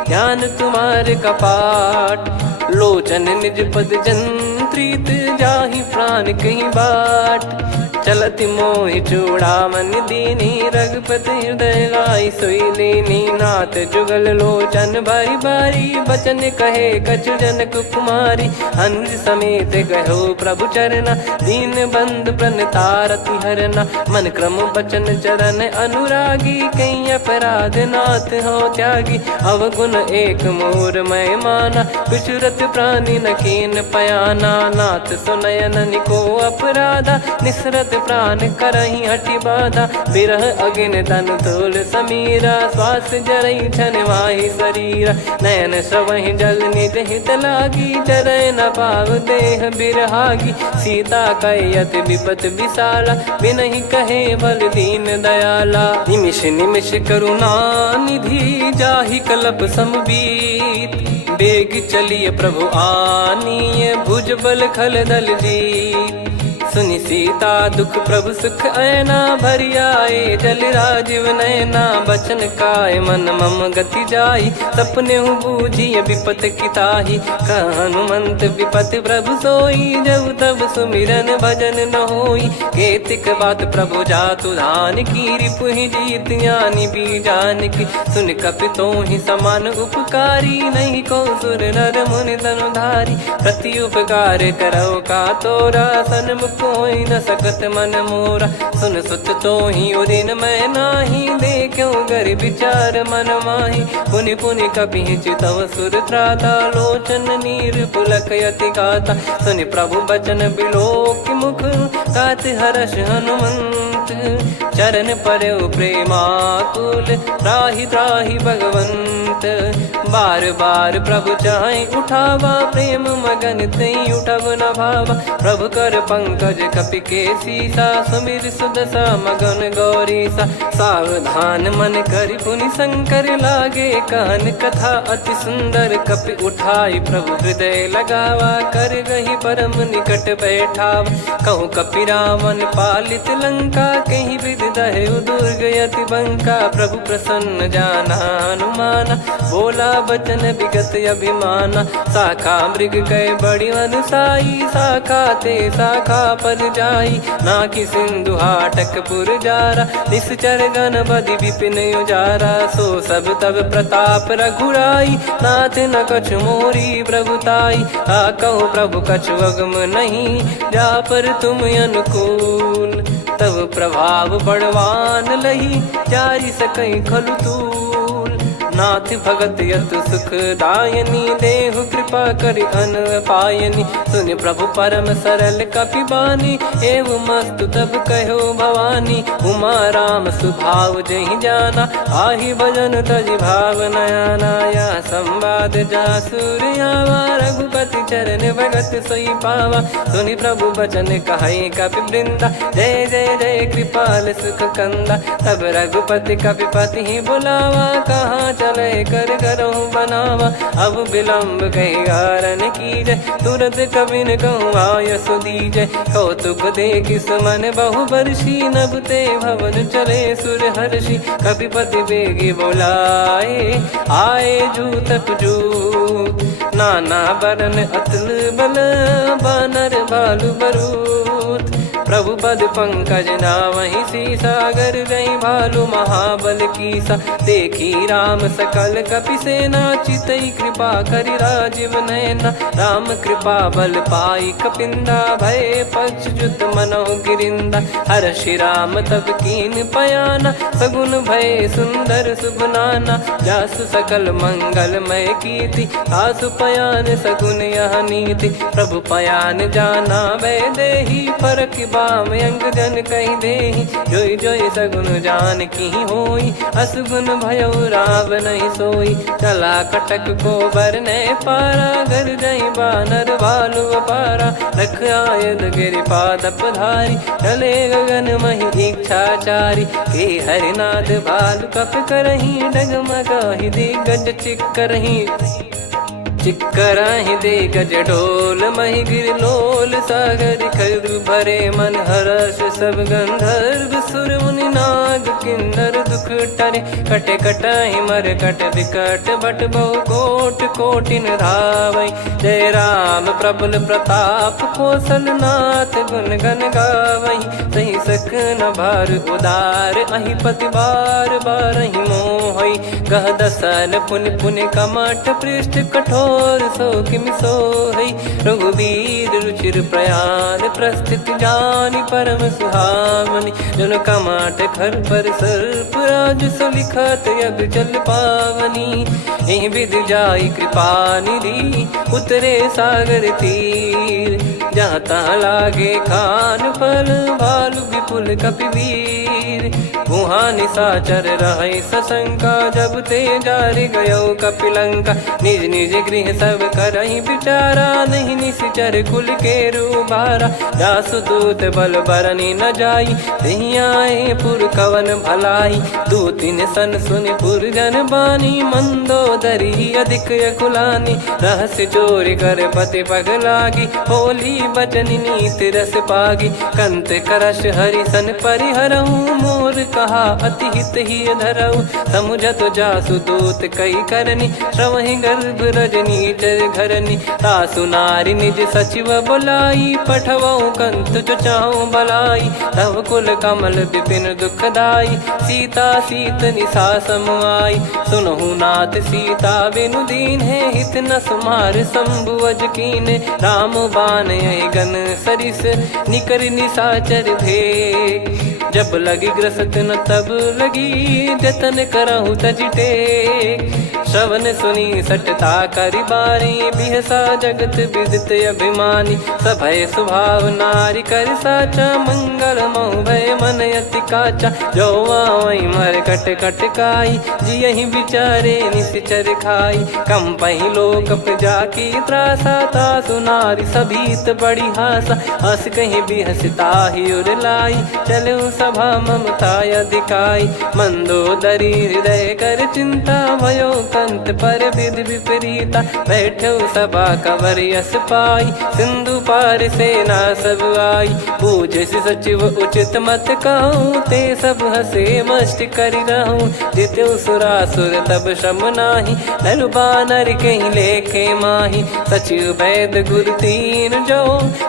ज्ञान तुम्हारे कपाट, लोचन निज पद जन प्रीत जाहि प्राण कहीं बाट। चलत मोहि चूड़ामन दीनी रघुपति हृदय लाई सोई लीनी। नाथ जुगल लोचन बारी बारी बचन कहे कछु जनक कुमारी। अनुज समेत गयो प्रभु चरना दीन बंधु प्रणतारति हरना। मन क्रम बचन चरण अनुरागी कहीं अपराध नाथ हो त्यागी। अवगुण एक मोर मैं माना विचुरत प्राणी न कीन पयाना। नाथ सुनयन निको अपराधा निसरत प्राण करही हटि बाधा। बिरह अगिन तन तोल समीरा श्वास जरई छन माही शरीरा। नयन सवहि जल निज हित लागी जरय न पाव देह बिरहागी। सीता कयत विपत विशाला बिनहि कहे बल दीन दयाला। निमिष निमिष करुणा निधि जाहि कलप समबीत। बेग चलिए प्रभु आनीय भुज बल खल दल जीत। सुनि सीता दुख प्रभु सुख ऐना भरि आए जल राजीव नैना। बचन काय मन मम गति जाई सपने हूँ बूझिए विपत किताही। हनुमंत विपत प्रभु सोई जब तब सुमिरन भजन न होई। केतिक बात प्रभु जातु धान की रिपुहि जीत ज्ञानी बीजान की। सुन कपि तोहि समान उपकारी नहीं को सुर नर मुनि तनुधारी। प्रति उपकार करो का तोरा सन्मुख कोई न सकत मन मोरा। सुन सुत तो ही उदिन मैं नाही देखो गर विचार मन माही। पुनि पुनि कपि चितव सुर त्राता लोचन नीर पुलक यति गाता। सुनि प्रभु बचन बिलोक मुख गात हर्ष हनुमंत। चरण परयो प्रेमाकुल त्राहि त्राहि भगवंत। बार बार प्रभु चाहि उठावा प्रेम मगन तई उठब न भावा। प्रभु कर पंकज कपि के सीसा सुमिर सुदशा मगन गौरीसा। सावधान मन करि पुनि शंकर लागे कान कथा अति सुंदर। कपि उठाई प्रभु हृदय लगावा कर गही परम निकट बैठावा। कहूँ कपि रावण पालित लंका कहीं विद दहु दुर्ग यति बंका। प्रभु प्रसन्न जाना हनुमाना बोला बचन विगत अभिमाना। शाखा मृग गए बड़ी अनुसाई शाखा ते शाखा पर जाई। ना कि सिंधु हाटक पुर जारा निश्चर गण बदि विपिन उजारा। सो सब तब प्रताप रघुराई नाथ न कछु मोरी प्रभुताई। कहो प्रभु कछु अगम नहीं जा पर तुम अनुकूल। तब प्रभाव बड़वान लही जारी सकई खलु तूल। नाथ भगत यत सुख दायनी देहु कृपा करि अन पायनी। सुनि प्रभु परम सरल कपि बानी एवं मस्तु तब कहो भवानी। उमा राम सुभाव जहि जाना आहि भजन तजि भाव नयाना। या संवाद जासुर आवा रघुपति चरण भगत सोई पावा। सुनि प्रभु बचन कहै कपि वृंदा जय जय जय कृपाल सुख कंदा। तब रघुपति कपि पति ही बुलावा कहाँ चले कर करहु बनावा। अब विलम्ब कहीं कारण की जय तुरंत कवि न कहूँ आयस दीजय। कौतुक देख सुमन बहु बरसी नभ ते भवन चले सुर हर्षि। कपिपति बेगी बोलाए आए जूतप जूत। नाना बरन अतुल बल बानर बालु बरूत। प्रभु पद पंकज नावहि सीसागर गई भालु महाबल कीसा। देखी राम सकल कपि सेना चितई कृपा करि राजीव नयना। राम कृपा बल पाई कपिंदा भय पक्ष जुत मनोह गिरिंदा। हर्षि राम तब कीन पयाना सगुन भय सुंदर सुबनाना। जासु सकल मंगलमय कीर्ति आसु पयान सगुन यह नीति। प्रभु पयान जाना वै देहि फरक बाम अंग जन कहि देहि। जोई जोई सगुन जान की होई असगुन भयो राव नहीं सोई। चला कटक को बरने पारा घर जई बानर भालु अपारा। रख आयल गिरि पाद पधारी चले गगन महि इच्छाचारी। के हरिनाथ भालु कप करही डगमगाहि दिग्गज चिक्करही। चिक्कराहि दे गज डोल महि गिर लोल सागर खरु भरे मन हर्ष सब गंधर्व सुर मुनि नाग किन्नर दुख टरे। कटे कटाहि मर कट विकट बट बहु कोट कोटिन धावई। जय राम प्रबल प्रताप कौशलनाथ गुण गण गावई। सही सक न भार उदार अहि पति बार बार ही मोहई। गह दसन पुन पुन कमठ पृष्ठ कठोर सो किम सोहई। रघुवीर रुचिर प्रयाण प्रस्थित जानि परम सुहावनी। जन कमठ खर पर सर्प राज सलिखत अब चल पावनी। एहि विध जाई कृपा निधि उतरे सागर तीर। जहाँ तहाँ लागे खान फल भालु विपुल कपिवीर। वहाँ निशाचर रहे सशंका जब ते जारि गयो कपिलंका। निज निज गृह सब करहि विचारा नहीं निश्चर कुल के रूबारा। जासु दूत बल बरनी न जाई तहि आए पुर कवन भलाई। दूतिन सन सुन पुर जन बानी मंदोदरी अधिक अकुलानी। रहस्य चोरी कर पति पग लागी होली बचन नीत रस पागी। कंत करश हरि सन परिहरहु मोर कहा अति हित ही धरऊ। समुझत जासु दूत कई करनी श्रवहि गर्भ रजनी चर घरनी। तासु नारी निज सचिव बुलाई पठवऊ कंत जो चाहू बलाई। तब कुल कमल विपिन दुखदाई सीता सीत निशा समुआई। सुनहु नाथ सीता बिनु दीन है हित न सुमार शंभु अज कीन। राम बान गन सरिस निकर निशाचर भेग। जब लगी ग्रसत न तब लगी जतन करहु तज टेक। श्रवण सुनी सटता करि बारी बिहसा जगत विदित अभिमानी। सभय स्वभाव नारी कर साचा मंगल मऊ भय मन अति काचा। जो आवई मर कट कट काई जियहि विचारे निश्चर खाई। कम पही लोक प्रजा की त्रासा तासु नारी सभीत बड़ी हासा। हस कहीं बिहसता ही उर लाई चलऊ सभा ममता अधिकाई। मंदोदरी हृदय कर चिंता भयो कंत पर विधि विपरीता। बैठो सभा कवर यस पाई सिंधु पार सेना सब आई। पूजे सचिव उचित मत कहूँ ते सब हसे मस्त करि रहूँ। जित्यु सुरासुर तब श्रम नाही धनु बानर कहीं लेखे माही। सचिव वैद गुरु तीन जो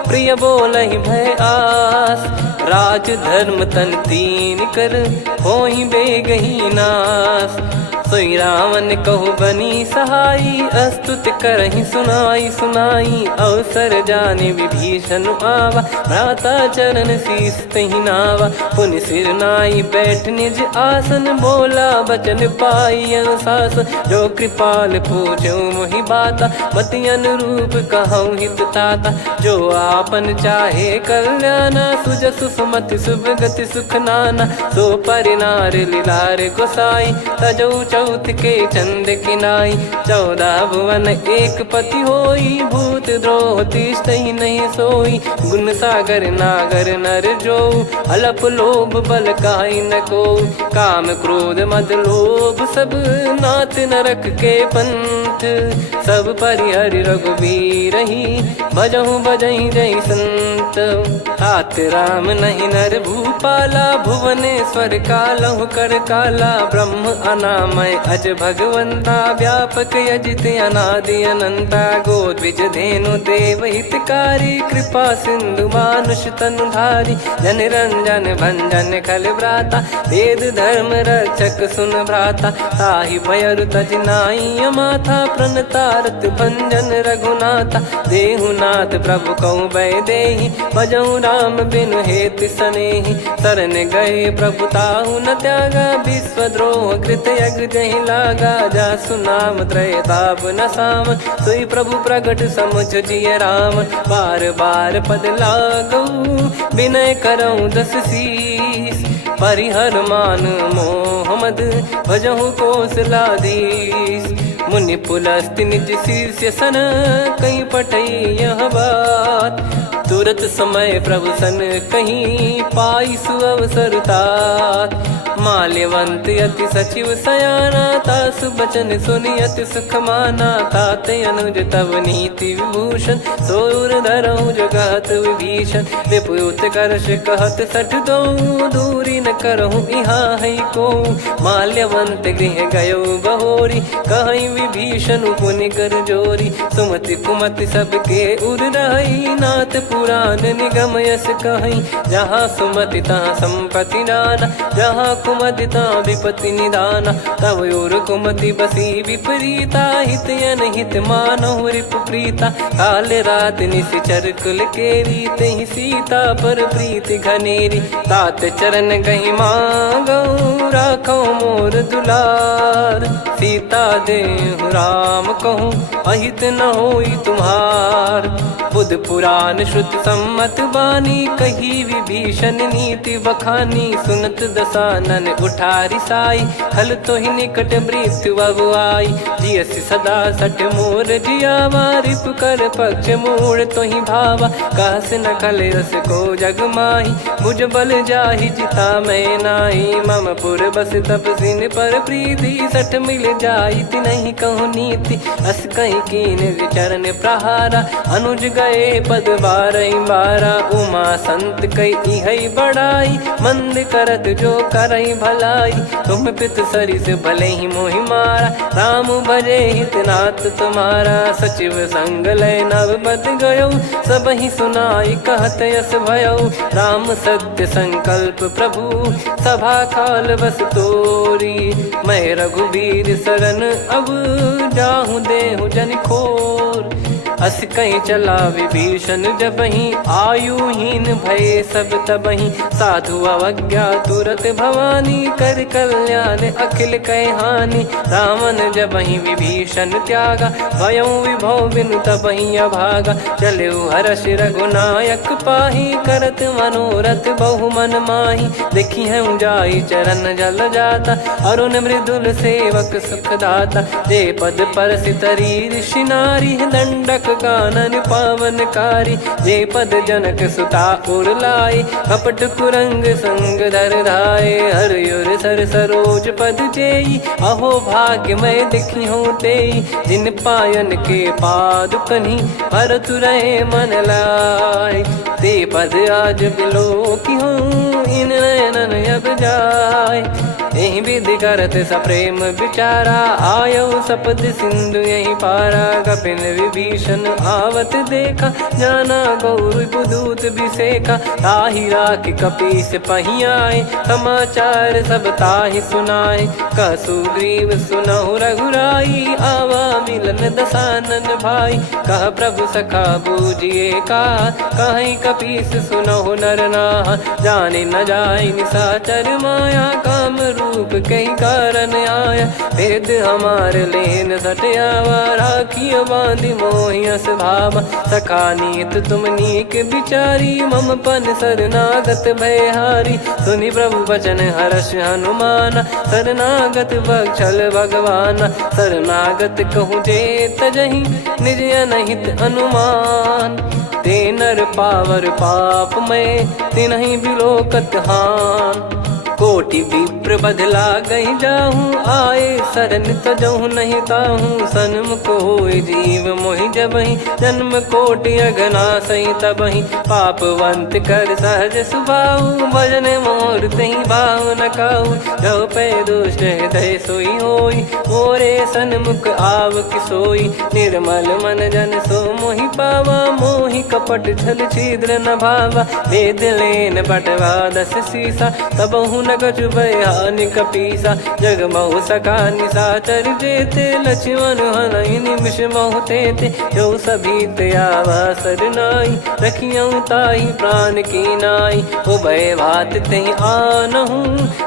प्रिय बोलहि भय आस। राज धर्म तन तीन कर होहि बेगही नास। सोई रावण कहु बनी सहाई अस्तुत करहि सुनाई सुनाई। अवसर जाने विभीषण आवा भ्राता चरण शीस तहि नावा। पुनि सिर नाई बैठ निज आसन बोला बचन पाई अनुशासन। जो कृपाल पूछो मोहि बाता मति अनुरूप कहूँ हित ताता। जो आपन चाहे कल्याणा सुजसु सुमति शुभ गति सुख नाना। सो परिनार लीलार गोसाई तजौ चौथ के चंद किनाई। 14 भुवन एक पति होई भूत द्रोह तिष्ठहि नहीं सोई। गुण सागर नागर नर जो अलप लोभ बल काई न को। काम क्रोध मद लोभ सब नाथ नरक के पंथ। सब परिहरि रघुबीर ही भजहु भजहि जय संत। तात राम नहीं नर भूपाला भुवनेश्वर कालहु कर काला। ब्रह्म अनामय अज भगवंता व्यापक यजित अनादि अनंता। गोद्विज धेनु देव हितकारी कृपा सिंधु मानुष तनुधारी। जन रंजन भंजन खल व्राता वेद धर्म रक्षक सुन भ्राता। ताहि भयरु तज नाई माथा प्रणतारत भंजन रघुनाथा। देहुनाथ प्रभु कहु भय देहि भजहु राम बिनु हेतु सनेहि। शरण गए प्रभु ताहु न त्यागा विश्वद्रोह कृत यज्ञ जहि लागा। जासु नाम त्रय ताप न साम सोई प्रभु प्रगट समुझ जिय राम। बार बार पद लागऊ विनय करऊँ 10 शीस। परिहर मान मोह मद भजहु कौशलाधीश। मुनि पुलस्त्य निज शीर्ष सन कहीं पटई यह बात। तुरत समय प्रभु सन कहीं पाई सुअवसर तात। माल्यवंत अति सचिव सयाना, तासु बचन सुनि अति सुख माना। ताते अनुज तव नीति विभूषण, सोर धरहु जगत विभीषण। विपुत करश कहत सठ दो, दूरी न करहु इहाँ है को। माल्यवंत गृह गयो बहोरी, कहीं विभीषण पुनि कर जोरी। सुमति कुमति सबके उर रही, नाथ पुराण निगम यस कहीं। जहाँ सुमति तहाँ संपत्ति नाना, जहाँ कुमति तहाँ विपत्ति निदाना। तब और कुमति बसी विपरीता, हित अनहित मानहु रिपु प्रीता। काल रात निश्चर कुल केरी, तहि सीता पर प्रीति घनेरी। तात चरण गहि मांगऊ, राखो मोर दुलार। सीता देहु राम कहूँ, अहित न होई तुम्हार। बुध पुराण श्रुत सम्मत बानी, कही विभीषण नीति बखानी। सुनत दसानन उठारी साई, खल तो ही निकट मृत्यु अब आई। जियसि सदा सठ मोर जियावा, रिप कर पक्ष मूड़ तो ही भावा। कहस न खल रस को जग माही, भुज बल जाहि जिता मैं नाई। मम पुर बस तप सिन पर प्रीति, सठ मिल जाई नहीं कहूँ नीति। अस कहीं कीन चरण प्रहारा, अनुज गए पद बारही बारा। उमा संत कई है बड़ाई, मंद करत जो करई भलाई। तुम पित सरिस भले ही मोहि मारा, राम भजे हित नाथ तुम्हारा। सचिव संग लय नव बद गयो, सब ही सुनाई कहत यस भयो। राम सत्य संकल्प प्रभु, सभा खाल बस तोरी। मैं रघुबीर शरण अब, जाहु देहु जन खोर। अस कहीं चला विभीषण जबहि, आयुहीन भय सब तबहि। साधु अवज्ञा तुरत भवानी, कर कल्याण अखिल कह हानि। रावण जबहि विभीषण त्यागा, भयउ विभव बिनु तबहि अभागा। चलऊ हर्ष रघुनायक पाही, करत मनोरथ बहु मन माही। देखी है जाई चरण जल जाता, अरुण मृदुल सेवक सुख दाता। जे पद पर सितरी ऋषि नारी, दंडक कानन पावनकारी। जे पद जनक सुता उर लाए, कपट कुरंग संग धर धाये। हरियुर सर सरोज पद जेई, अहो भाग्य मैं दिखी हूँ तेई। जिन पायन के पाद कन्ही, भरत रहे मन लाय। ते पद आज बिलो की हूँ, इन नयनन अब जाय। यही विधि करत सप्रेम विचारा, आयो सपद सिंधु यही पारा। कपिन विभीषण आवत देखा, जाना गौर बुदूत बिसेखा। ताहि राख कपीस पही आए, समाचार सब ताहि सुनाए। कह सुग्रीव सुनहु रघुराई, आवा मिलन दसानन भाई। कह प्रभु सखा बूझिए का, कहीं कपीस सुनहु नर नाहा। जाने न जाय निशाचर माया, काम रूप कई कारण आया। भेद हमार लेन सटयावा, राखिय बांधि मोहियस भावा। सखा नीत तुम नीक बिचारी, मम पन शरणागत भयहारी। सुनि प्रभु वचन हर्ष हनुमाना, शरणागत बक्षल भगवाना। शरणागत कहूँ जे तजहि, निज अनहित अनुमान। ते नर पावर पाप में, तिन्हि बिलोकत हान। कोटि विप्र बदला गई जाहूँ, आए शरण तजहु नहीं ताहूँ। सन्मुख होय जीव मोहि जबहि, जन्म कोटि अघना सही तबहि। पापवंत कर सहज सुभाऊ, भजन मोर तहि भाव न काऊ। जो पै दुष्ट हृदय सोई होई, मोरे सन्मुख आव किसोई। निर्मल मन जन सो मोहि पावा, मोहि कपट छल छिद्र न भावा। वेद लेन बटवा दस सीसा, तबहु न कछु भयानि कपीसा। जग महु सका निशाचर जेते, लक्ष्मण हनहि निमिष महु तेते। जो सभी त्यावा सरनाई, रखियऊ ताहि प्राण की नाई। उभय भात तहि आनहु,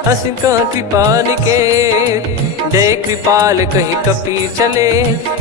हस कह कृपाल के। जय कृपाल कहि कपी चले,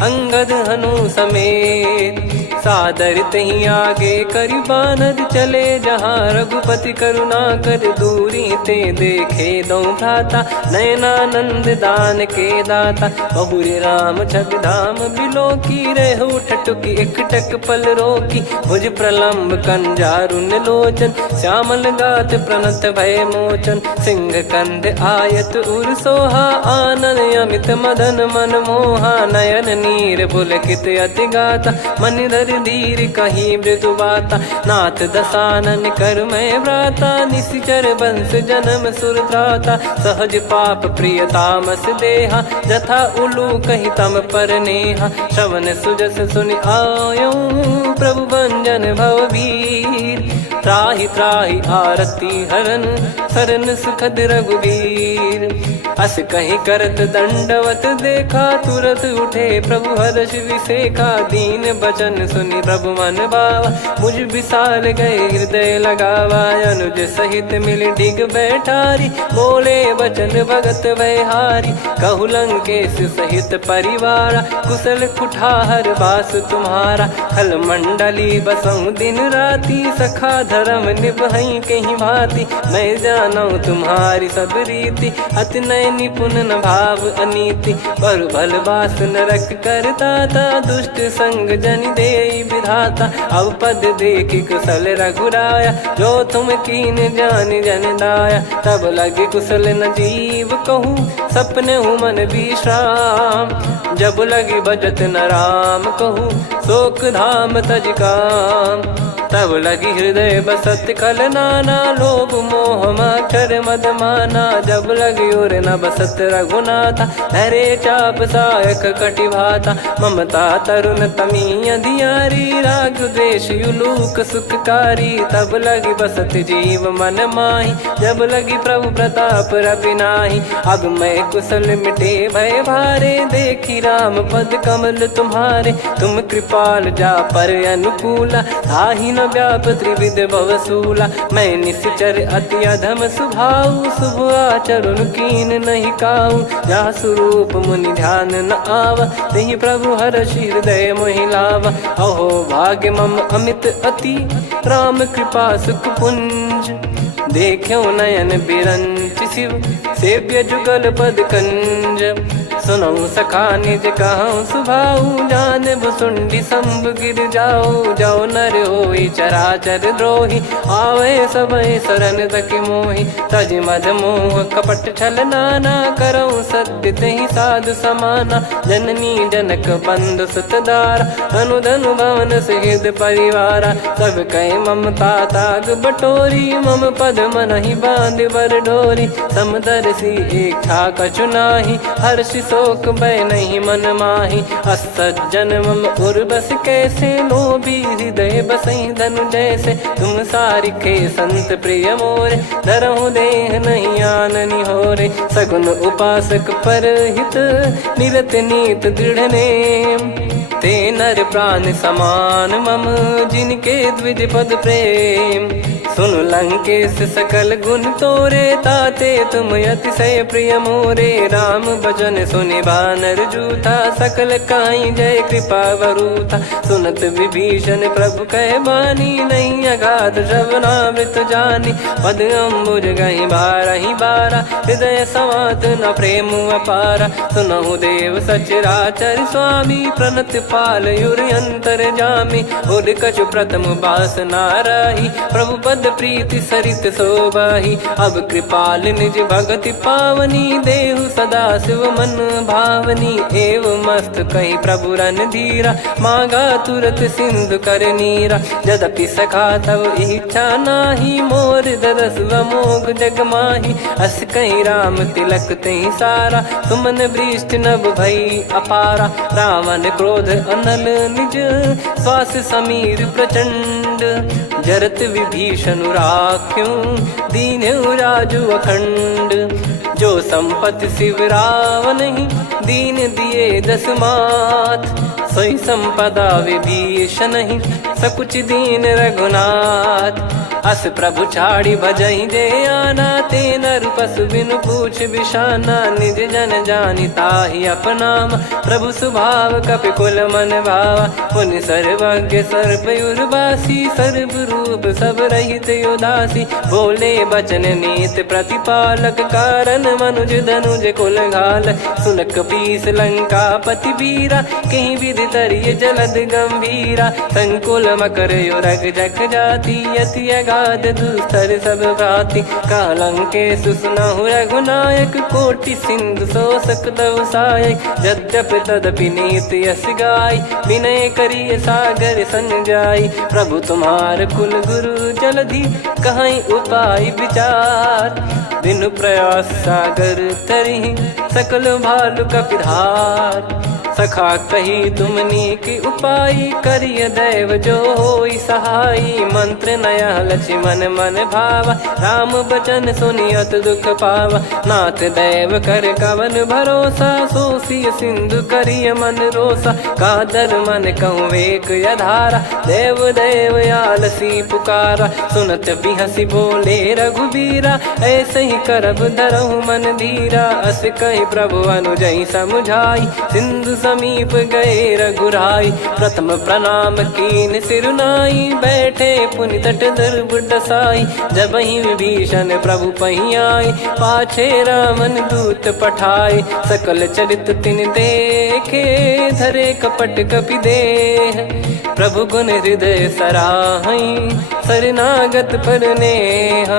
अंगद हनु समेत। सादर तहीं आगे करी बानर चले जहाँ रघुपति करुणा कर दूरी ते देखे दो भ्राता नयनानंद दान के दाता बहुरी राम छग धाम बिलो की रेहू ठटुकी एकटक पल रोकी भुज प्रलंब कंजारुन लोचन श्यामल गात प्रणत भय मोचन सिंह कंद आयत उर सोहा आनन अमित मदन मन मोहा नयन नीर पुलकित अति गाता मन धर धीर कहीं मृदु बाता नाथ दसानन कर मैं व्राता निशिचर बंस जन्म सुरत्राता सहज पाप प्रिय तामस देहा जथा उलू कही तम पर नेहा श्रवण सुजस सुनि आयो प्रभु भंजन भववीर त्राहि त्राहि आरती हरन सरन सुखद रघुवीर अस कहीं करत दंडवत देखा तुरत उठे प्रभु हर्ष विसेखा दीन बचन सुनि प्रभु मन भावा मुझ विसार गए हृदय लगावा अनुज सहित मिल डिग बैठारी बोले बचन भगत वैहारी कहु लंकेश सहित परिवारा कुशल कुठार बास तुम्हारा खल मंडली बसऊं दिन राती सखा धर्म निभई कहीं भांति मैं जानू तुम्हारी सब रीति अति नय निपुण न भाव अनीति पर भल बास नरक करता था दुष्ट संग जन दे विधाता अब पद देखि कुशल रघुराया जो तुम कीन जान जन दाया तब लगे कुशल न जीव कहूँ सपने हूँ मन विश्राम जब लगे बजत न राम कहूँ शोक धाम तज काम तब लगी हृदय बसत कल नाना लोभ मोह मच्छर मद माना जब लगी उर न बसत रघुनाथा हरे चाप सायक कटि भाता ममता तरुण तमी अधियारी राग द्वेष युलूक सुखकारी तब लगी बसत जीव मन माही जब लगी प्रभु प्रताप रवि नाही अब मैं कुशल मिटे भय भारे देखी राम पद कमल तुम्हारे तुम कृपाल जा पर अनुकूला ताहि न व्याप त्रिविध भवसूला मैं निश्चर अति अधम सुभाऊ शुभ आचरण कीन नहीं काऊ जा स्वरूप मुनि ध्यान न आवा नहीं प्रभु हर्ष हृदय मोहिलावा अहो भाग्य मम अमित अति राम कृपा सुख पुंज देखो नयन बिरंच शिव सेव्य जुगल पद कंज सुनऊ सखा निज कहूँ सुभाऊ जान भुसुंडी संभ गिर जाओ जाओ नर होई चराचर द्रोही आवे सबय शरण तक मोहि तज मद मोह कपट छल नाना करऊँ सत्य तहि साधु समाना जननी जनक बंधु सुतदारा अनुधनु भवन सहित परिवारा सब कहे ममता ताग बटोरी मम पद मन ही बांध बर डोरी समदर्शी इच्छा कछु नाही हर्ष शोक भय नहीं मन माही असज्जन मम उर्वश कैसे लोभी हृदय बसई धनु जैसे तुम सारिखे संत प्रिय मोरे धरहु देह नहीं आननि होरे सगुन उपासक पर हित निरत नीत दृढ़ नेम ते नर प्राण समान मम जिनके द्विज पद प्रेम सुन लंकेश सकल गुण तोरे ताते तुम अतिशय प्रिय मोरे राम भजन सुनि बानर जूथा सकल काई जय कृपा वरूथा सुनत विभीषण प्रभु कह बानी नहीं अगाध श्रवणामृत जानी पद अम्बुज गहि बारहि बारा हृदय समात न प्रेम अपारा सुनहु देव सचराचर स्वामी प्रणत पाल युर अंतर जामी उद कछु प्रथम बास नाराही प्रभु पद प्रीति सरित शोभाही अब कृपाल निज भगति पावनी देहु सदा शिव मन भावनी एव मस्त कही प्रभु रन धीरा मांगा तुरत सिंधु कर नीरा यद्यपि सखा तब इच्छा नाही मोर दरस मोग जग माही अस कहीं राम तिलक तही सारा सुमन वृष्टि नभ भई अपारा रावण क्रोध अनल निज श्वास समीर प्रचंड जरत विभीषण राख्यूं दीन्हु राजु अखंड जो संपत्ति शिव रावण ही दीन दिए दस मात सोई संपदा विभीषण ही सकुच दीन रघुनाथ अस प्रभु छाड़ी भजई जे आना, ते नर पशु बिनु पूछ बिशाना, निज जन जानी ताहि अपनाम, प्रभु स्वभाव कपि कुल मन भावा, पुनि सर्वज्ञ सर्वयुर्वासी, सर्व रूप सब रहित उदासी, बोले बचन नीत प्रतिपालक, कारण मनुज धनुज कुल घाल, सुन कपीस लंका पति वीरा, कहीं विधि तरिय जलद गंभीरा, संकुल मकर युरग जख जाति, अति अगाध दुस्तर सब भाति, कालंके सुसनहु रघुनायक, कोटि सिंधु शोषक तव सहायक, यद्यपि तदपि नीति यस गाय, विनय करिय सागर सन जाई, प्रभु तुम्हार कुल गुरु जलधि, कहीं उपाय विचार, बिनु प्रयास सागर तरि, सकल भालु कपिधार, सखा कही तुमनी की उपाय, करिय दैव जो होई सहाई, मंत्र नया लक्ष्मण मन भावा, राम बचन सुनियत दुख पावा, नाथ दैव कर कवन भरोसा, सोसिय सिंधु करिय मन रोसा, कादर मन कहूँ एक यधारा, देव देव आलसी पुकारा, सुनत बिहसी बोले रघुबीरा, ऐसे ही करब धरहु मन धीरा, अस कही प्रभु अनुजई समुझाई, सिंधु समीप गए रघुराई, प्रथम प्रणाम कीन सिरुनाई, बैठे पुनि तट दर्भ डसाई, जब ही विभीषण प्रभु पही आए, पाछे रामन दूत पठाए, सकल चरित तिन देखे, धरे कपट कपि देह, प्रभु गुण हृदय सराहई, शरणागत पर नेह,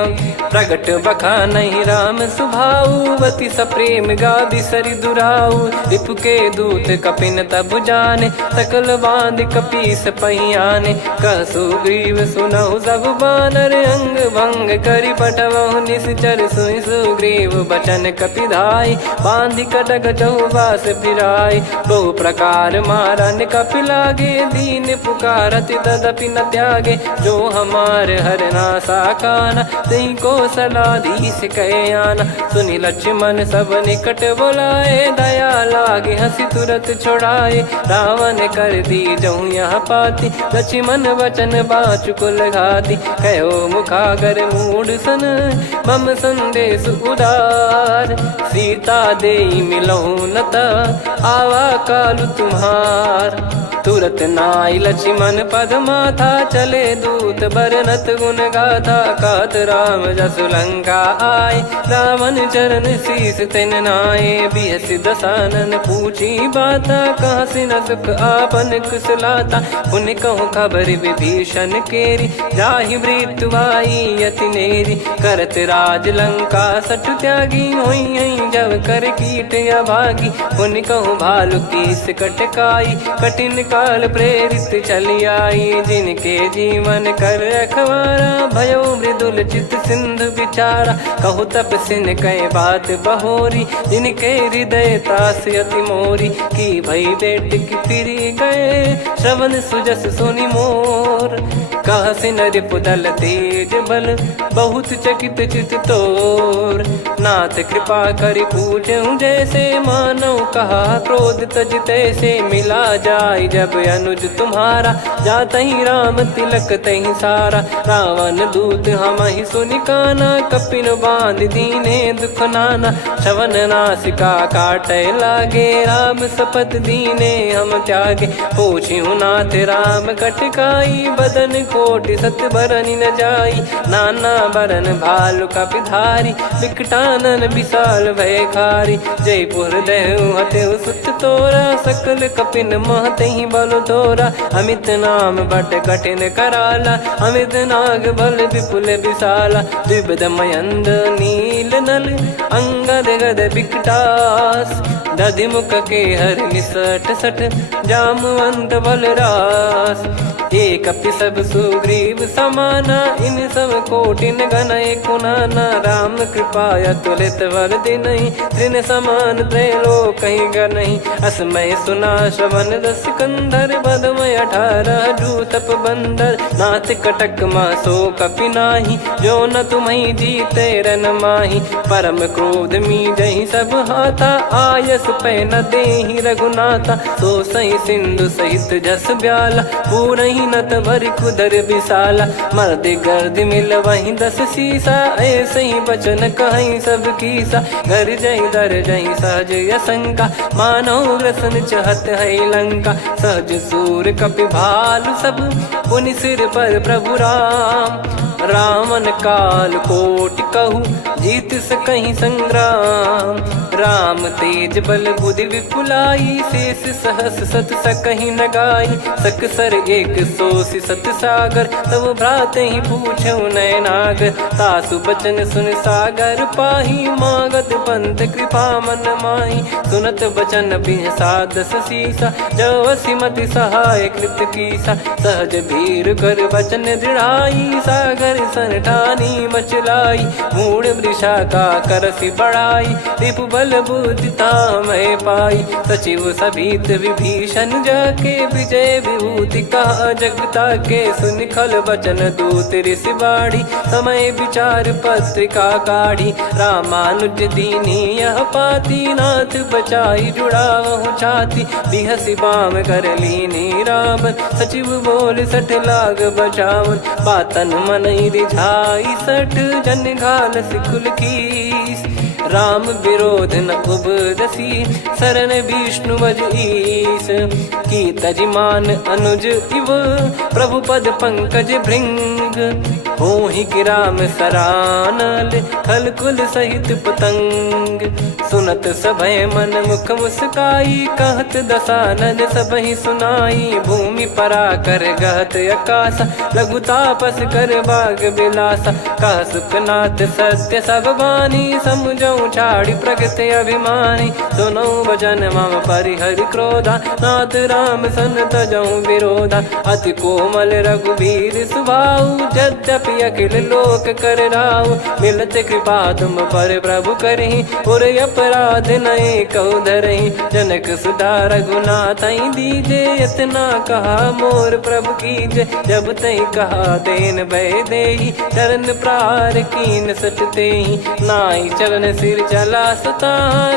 प्रगट बखानहि राम सुभाऊ, बति सप्रेम गादि सरि दुराऊ, रिपु के दूत कपिन तब जाने, सकल बांध कपीस पहियाने, कह सुग्रीव सुनहु सब बानर, अंग भंग करि पटवहु निश्चर, सुनि सुग्रीव बचन कपिधाई, बांधि कटक चौबास फिराई, बहु प्रकार मारन कपि लागे, दीन पुकारत तदपि न त्यागे, जो हमार हरना साकाना, तई को सलाधीश कहे आना, सुनि लक्ष्मण सब निकट बुलाए, दया लागे हंसी तुरत छोड़ाए, रावण कर दी जहूँ यहाँ पाती, लक्ष्मण वचन बाचु कुल घाती, कहो मुखागर मूड सन, मम संदेश उदार, सीता देई मिलहु नता, आवा कालु तुम्हार, तुरत नाई लक्ष्मण पद माथा, चले दूत बरनत गुण गाथा, कहत राम जसु लंका आए, रावण चरण शीस तिन नाये, बिहस दसानन पूछी बाता, कहाँ से न सुख आपन कुशलाता, पुन कहूँ खबर विभीषण केरी, जाहि मृत्यु आई यति नेरी, करत राज लंका सठ त्यागी, होई जब कर कीट अभागी, पुन कहूँ भालु कीस कटकाई, कठिन काल प्रेरित चली आई, जिनके जीवन कर रखवारा, भयो मृदुल चित सिंधु विचारा, कहु तप सिन कई बात बहोरी, जिनके हृदय तास अति मोरी, की भई बेट की फिरी गए, श्रवण सुजस सुनि मोर, कह सिन रिपुदल तेज बल, बहुत चकित चित तोर, नाथ कृपा करि पूछऊं जैसे, मानव कहा क्रोध तज तैसे, मिला जाय जब अनुज तुम्हारा, जात ही राम तिलक तही सारा, रावण दूत हम ही सुनि काना, कपिन बांध दीने दुख नाना, श्रवण नासिका काटे लागे, राम सपत दीने हम त्यागे, पूछिहु नाथ राम कटकाई, बदन कोटि सत बरनि न जाई, नाना बरन भालु कपिधारी, विकटानन विशाल भयखारी, जयपुर देहु हतेउ सुत तोरा, सकल कपिन महतहि बल तोरा, अमित नाम बट कठिन कराला, अमित नाग बल विपुल विशाला, द्विविध मयंद नील नल, अंगद गद विकटास, दधिमुख के हर निसठ सठ, जामवंत बलरास, एक अपि सब सुग्रीव समाना, इन सब कोटिन गणय कुनाना, राम कृपा अतुलित वर दिनहि, तृण समान त्रैलोक कहीं गनहि, असमय सुना श्रवण रस कंधर, बदमय 18 जूतप बंदर, नाथ कटक मासो कपि नाही, जो न तुम्हि जीते रन माही, परम क्रोध मी जहि सब हाथा, आयस मानस पे न देहि रघुनाथा। सो सही सिंधु सहित जस ब्याला, पूरही नत भरि कुदर विशाला। मर्द गर्द मिल वही 10 सीसा, ऐसे ही बचन कहीं सब कीसा। घर जय दर जय सहज असंका, मानव ग्रसन चहत है लंका। सहज सूर कपि भालु सब, पुनि सिर पर प्रभु राम। रामन काल कोटि कहु, जीत सकहि संग्राम। राम तेज बल बुद्धि विपुलाई, शेष सहस सत सकहि न गाई। सकसर एक सोसी सत सागर, तब भ्रात ही पूछौ नयनागर। तासु बचन सुन सागर पाही, मांगत पंथ कृपा मन माही। सुनत बचन बिहसा 10 सीसा, जवसि मति सहाय कृत कीसा। सहज धीर कर बचन दृढ़ाई, सागर सन ठानी मचलाई। मूढ़ वृषा का करसि बढ़ाई, रिपु बल बुद्धि तामय पाई। सचिव सभीत विभीषण जाके, विजय विभूति कहा जगता के। सुनि खल बचन दूत ऋषि बाढ़ी, समय विचार पत्रिका काढ़ी। रामानुज दीनी यह पाती, नाथ बचाई जुड़ावहु छाती। बिहसि बाम कर लीनी रावण, सचिव बोल 60 लाग बचावन। बातन मनई रिझाई 60, जन घाल सिकुल कीस। राम विरोध न उपदसी, शरण विष्णु बज ईस। की तजिमान अनुज इव, प्रभु पद पंकज भृंग। होहि कि राम सरानल, खल कुल सहित पतंग। सुनत सभय मन मुख मुस्काई, कहत दसानन सबहि सुनाई। भूमि परा कर गहत आकाशा, लघु तापस कर बाग बिलासा। कह सुखनाथ सत्य सब बानी, समझौ छाड़ी प्रगति अभिमानी। सुनो भजन मम परिहरि क्रोधा, नाथ राम सन तजौ विरोधा। अति कोमल रघुवीर सुभाऊ, यद्यपि अखिल लोक कर राऊ। मिलत कृपा तुम पर प्रभु करहि, और अपराध नए कौ धरहि। जनक सुधा रघुनाथ दीजे, इतना कहा मोर प्रभु कीजे। जब तई कहा देन भय देहि, चरण प्रार कीन सटतेहि। नाई चरण सिर चला सता,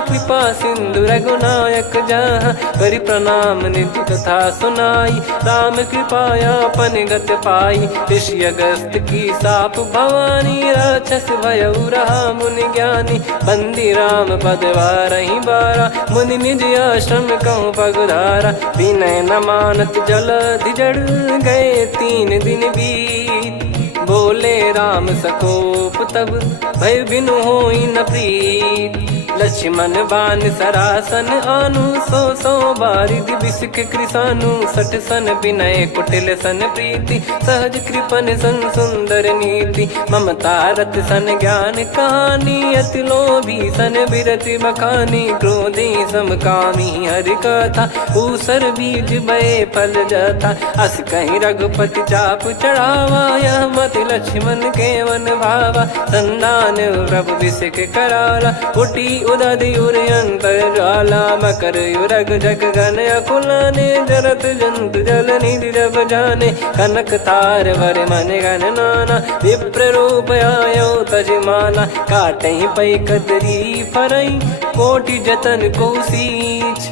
कृपा सिंधु रघुनायक जहाँ। करि प्रणाम निज कथा सुनाई, राम कृपाया पन गत पाई। ऋषि अगस्त की साप भवानी, राक्षस भयउ रहा मुनि ज्ञानी। बंदी राम पद वारहि बारा, मुनि निज आश्रम कहूँ पगधारा। विनय न मानत जलधि जड़, गए 3 दिन बीत। बोले राम सकोप तब, भय बिनु होई न प्रीत। लक्ष्मण बान सरासन आनु, 100 बारिधि बिसक कृसानु। 60 सन विनय कुटिल सन प्रीति, सहज कृपन सन सुंदर नीति। ममता रत सन ज्ञान कहानी, अति लोभी सन बिरति बखानी। क्रोधी समकामी हरि कथा, ऊसर बीज भय फल जथा। अस कहीं रघुपति चाप चढ़ावा, यह मति लक्ष्मण के वन भावा। संदान प्रभु बिसक कराला, कुटी उदधि उर अंतर ज्वाला। मकर युरग जग गन अकुलाने, जरत जंतु जल निधि जब जाने। कनक तार वर मन गण नाना, विप्र रूप आयो तजमाना। काटहि पै कतरी फरई, कोटि जतन को सींच।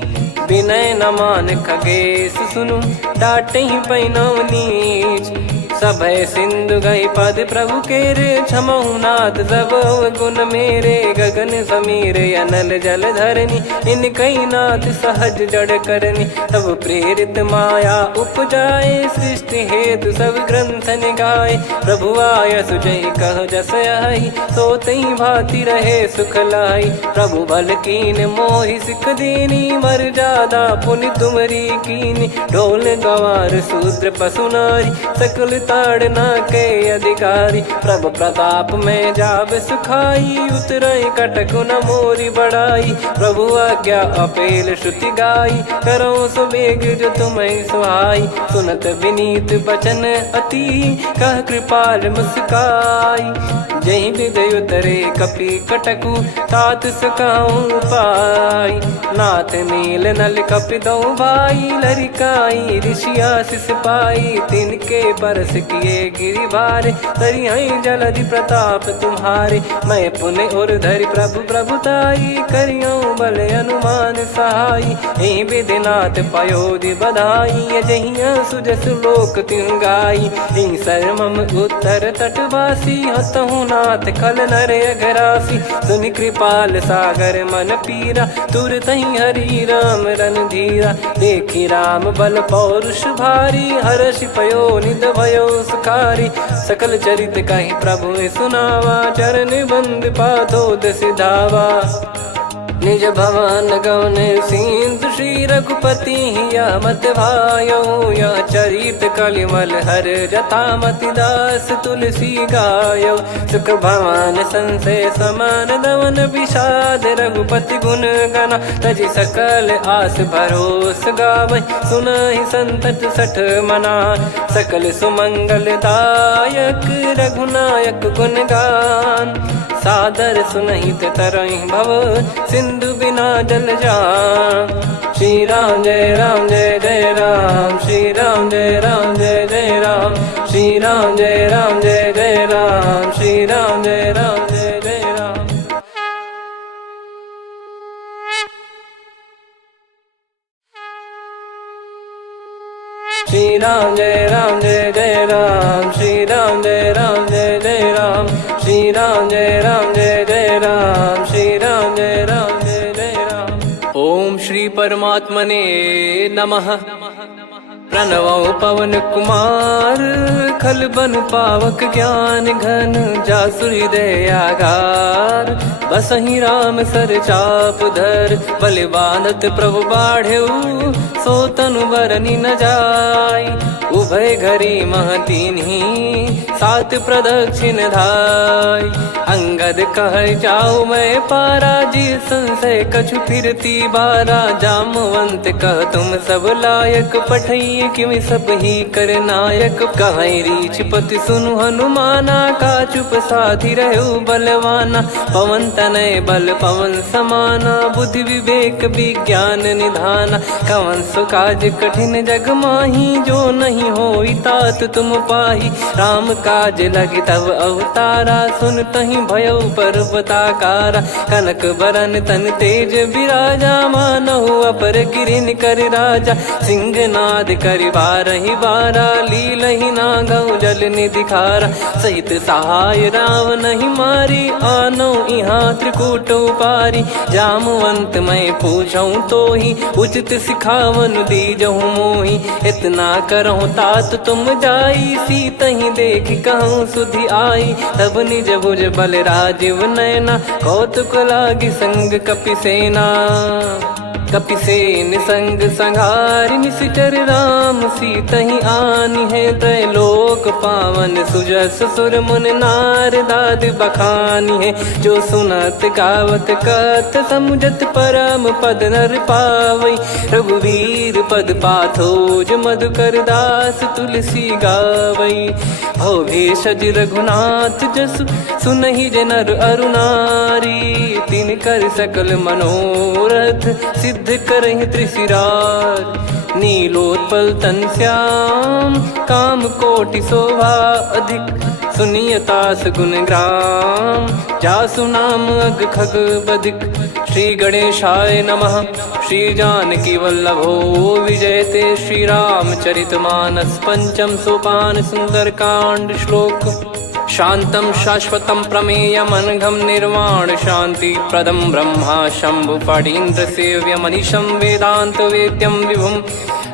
विनय न मान खगेश सुनु, डांटहि पै नव नीच। सभय सिंधु गई पद प्रभु केरे, क्षमहु नाथ सब गुण मेरे। गगन समीर अनल जल धरनी, इन कई नाथ सहज जड़ करनी। तब प्रेरित माया उपजाए, सृष्टि हेतु सब ग्रंथ निगाए। प्रभु आय सुजय कह जस आई, सोतहि भांति रहे सुख लाई। प्रभु बल कीन मोहि सिख दीनी, मर्यादा पुनि तुमरी कीनी। ढोल गवार शूद्र पशु नारी, सकल ताड़ना के अधिकारी। प्रभु प्रताप में जाब सुखाई, उतरई कटक न मोरी बढ़ाई। प्रभु आज्ञा अपेल श्रुति गाई, करो सुबेग जो तुम्हें सुहाई। सुनत विनीत बचन अति, कह कृपाल मुस्काई। जही विदय उतरे कपि कटकु, तात सकाऊं पाई। नाथ नील नल कपि दो भाई, लरिकाई ऋषि आशीष पाई। तिनके परस किए गिरि बारे, तरी हई जलधि प्रताप तुम्हारे। मैं पुण्य और धरि प्रभु प्रभुताई, करियो बल अनुमान सहाई। ए विधिनाथ पयोधि बधाई, जहिया सुजस लोक तिहु गाई। ए सरमम उत्तर तटवासी, हतहु नाथ खल नर अघरासी। सुनि कृपाल सागर मन पीरा, तुरत ही हरि राम रन धीरा। देखी राम बल पौरुष भारी, हर्षि पयो निध भयो सुखारी। सकल चरित कहि प्रभु सुनावा, चरण बंद पाथो सिधावा। निज भवन गौन सिंधु श्री रघुपति या मत भायो। या चरित कलिमल हर जथा मति दास तुलसी गायो। सुख भवन संशय समान दवन विषाद, रघुपति गुण गना तजि सकल आस भरोस गावै। सुनहि संतत सठ मना, सकल सुमंगल दायक रघुनायक गुण गान। सादर सुनहित तरहि भव, सिंधु बिना जल जान। श्री राम जय राम जय जय राम, श्री राम जय राम जय जय राम। श्री राम जय राम जय जय राम, श्री राम जय राम जय जय राम। श्री राम जय राम जय जय राम, श्री राम जय राम जय जय राम। श्री राम जय राम जय जय राम, श्री राम जय राम जय जय राम। ओम श्री परमात्मने नमः। प्रणवो पवन कुमार, खल बन पावक ज्ञान घन। जासु हृदय आगार, बसहि राम सर चाप धर। बल बांधत प्रभु बाढ़ेऊ, सो तनु बरनि न जाय। उभय घरी मह दीन्ही, सात प्रदक्षिण धाय। अंगद कह जाऊ मैं पारा, जी संशय कछु फिरती बारा। जामवंत कह तुम सब लायक, पठइये किमि सब ही कर नायक। कहै रीछ पति सुनु हनुमाना, का चुप साधि रहु बलवाना। पवन तनय बल पवन समाना, बुद्धि विवेक विज्ञान निधाना। कवन सो काज कठिन जग माही, जो नहीं होई तात तुम पाही। राम काज लगी तब अवतारा, सुन तहि भयो पर्वताकारा। कनक बरन तन तेज बिराजा, मानहु अपर गिरिन कर राजा। सिंहनाद करि बारहि बारा, लीलहि नागौ जल निधि खारा। सहित सहाय रावण नहीं मारी, आनो इहाँ त्रिकूट उपारी। जामवंत मैं पूछऊँ तोहि, उचित सिखावन दीजहु मोहि। इतना करहु तात तुम जाई, सीतहि देख कहूँ सुधि आई। तब निज भुज बल राजीव नयना, कौतुक लागी संग कपिसेना। कपिसेन संग संहारि, निशिचर राम सीतहि आनि है। त्रैलोक पावन सुजस सुर मुन नार, दाद बखानी है। जो सुनत गावत कथ, समुझत परम पद नर पावै। रघुवीर पद पाथोज, मधुकर दास तुलसी गावै। भवेशज रघुनाथ जसु, सुनहि जे नर अरु नारी। तिन कर सकल मनोरथ, सिद्ध करहि त्रिशिराज। नीलोत्पल तन श्याम, काम कोटि शोभा अधिक। सुनियतास गुण ग्राम, जासु नाम अग खग बदिक। श्री गणेशाय नमः। श्री जानकी वल्लभो विजयते, श्री रामचरितमानस। पंचम सोपान सुंदरकांड श्लोक। शांतं शाश्वतं प्रमेयमनघं निर्वाण शांति प्रदं ब्रह्मा शंभु फणीन्द्र सेव्य मनीषं वेदांत वेद्यं विभुं।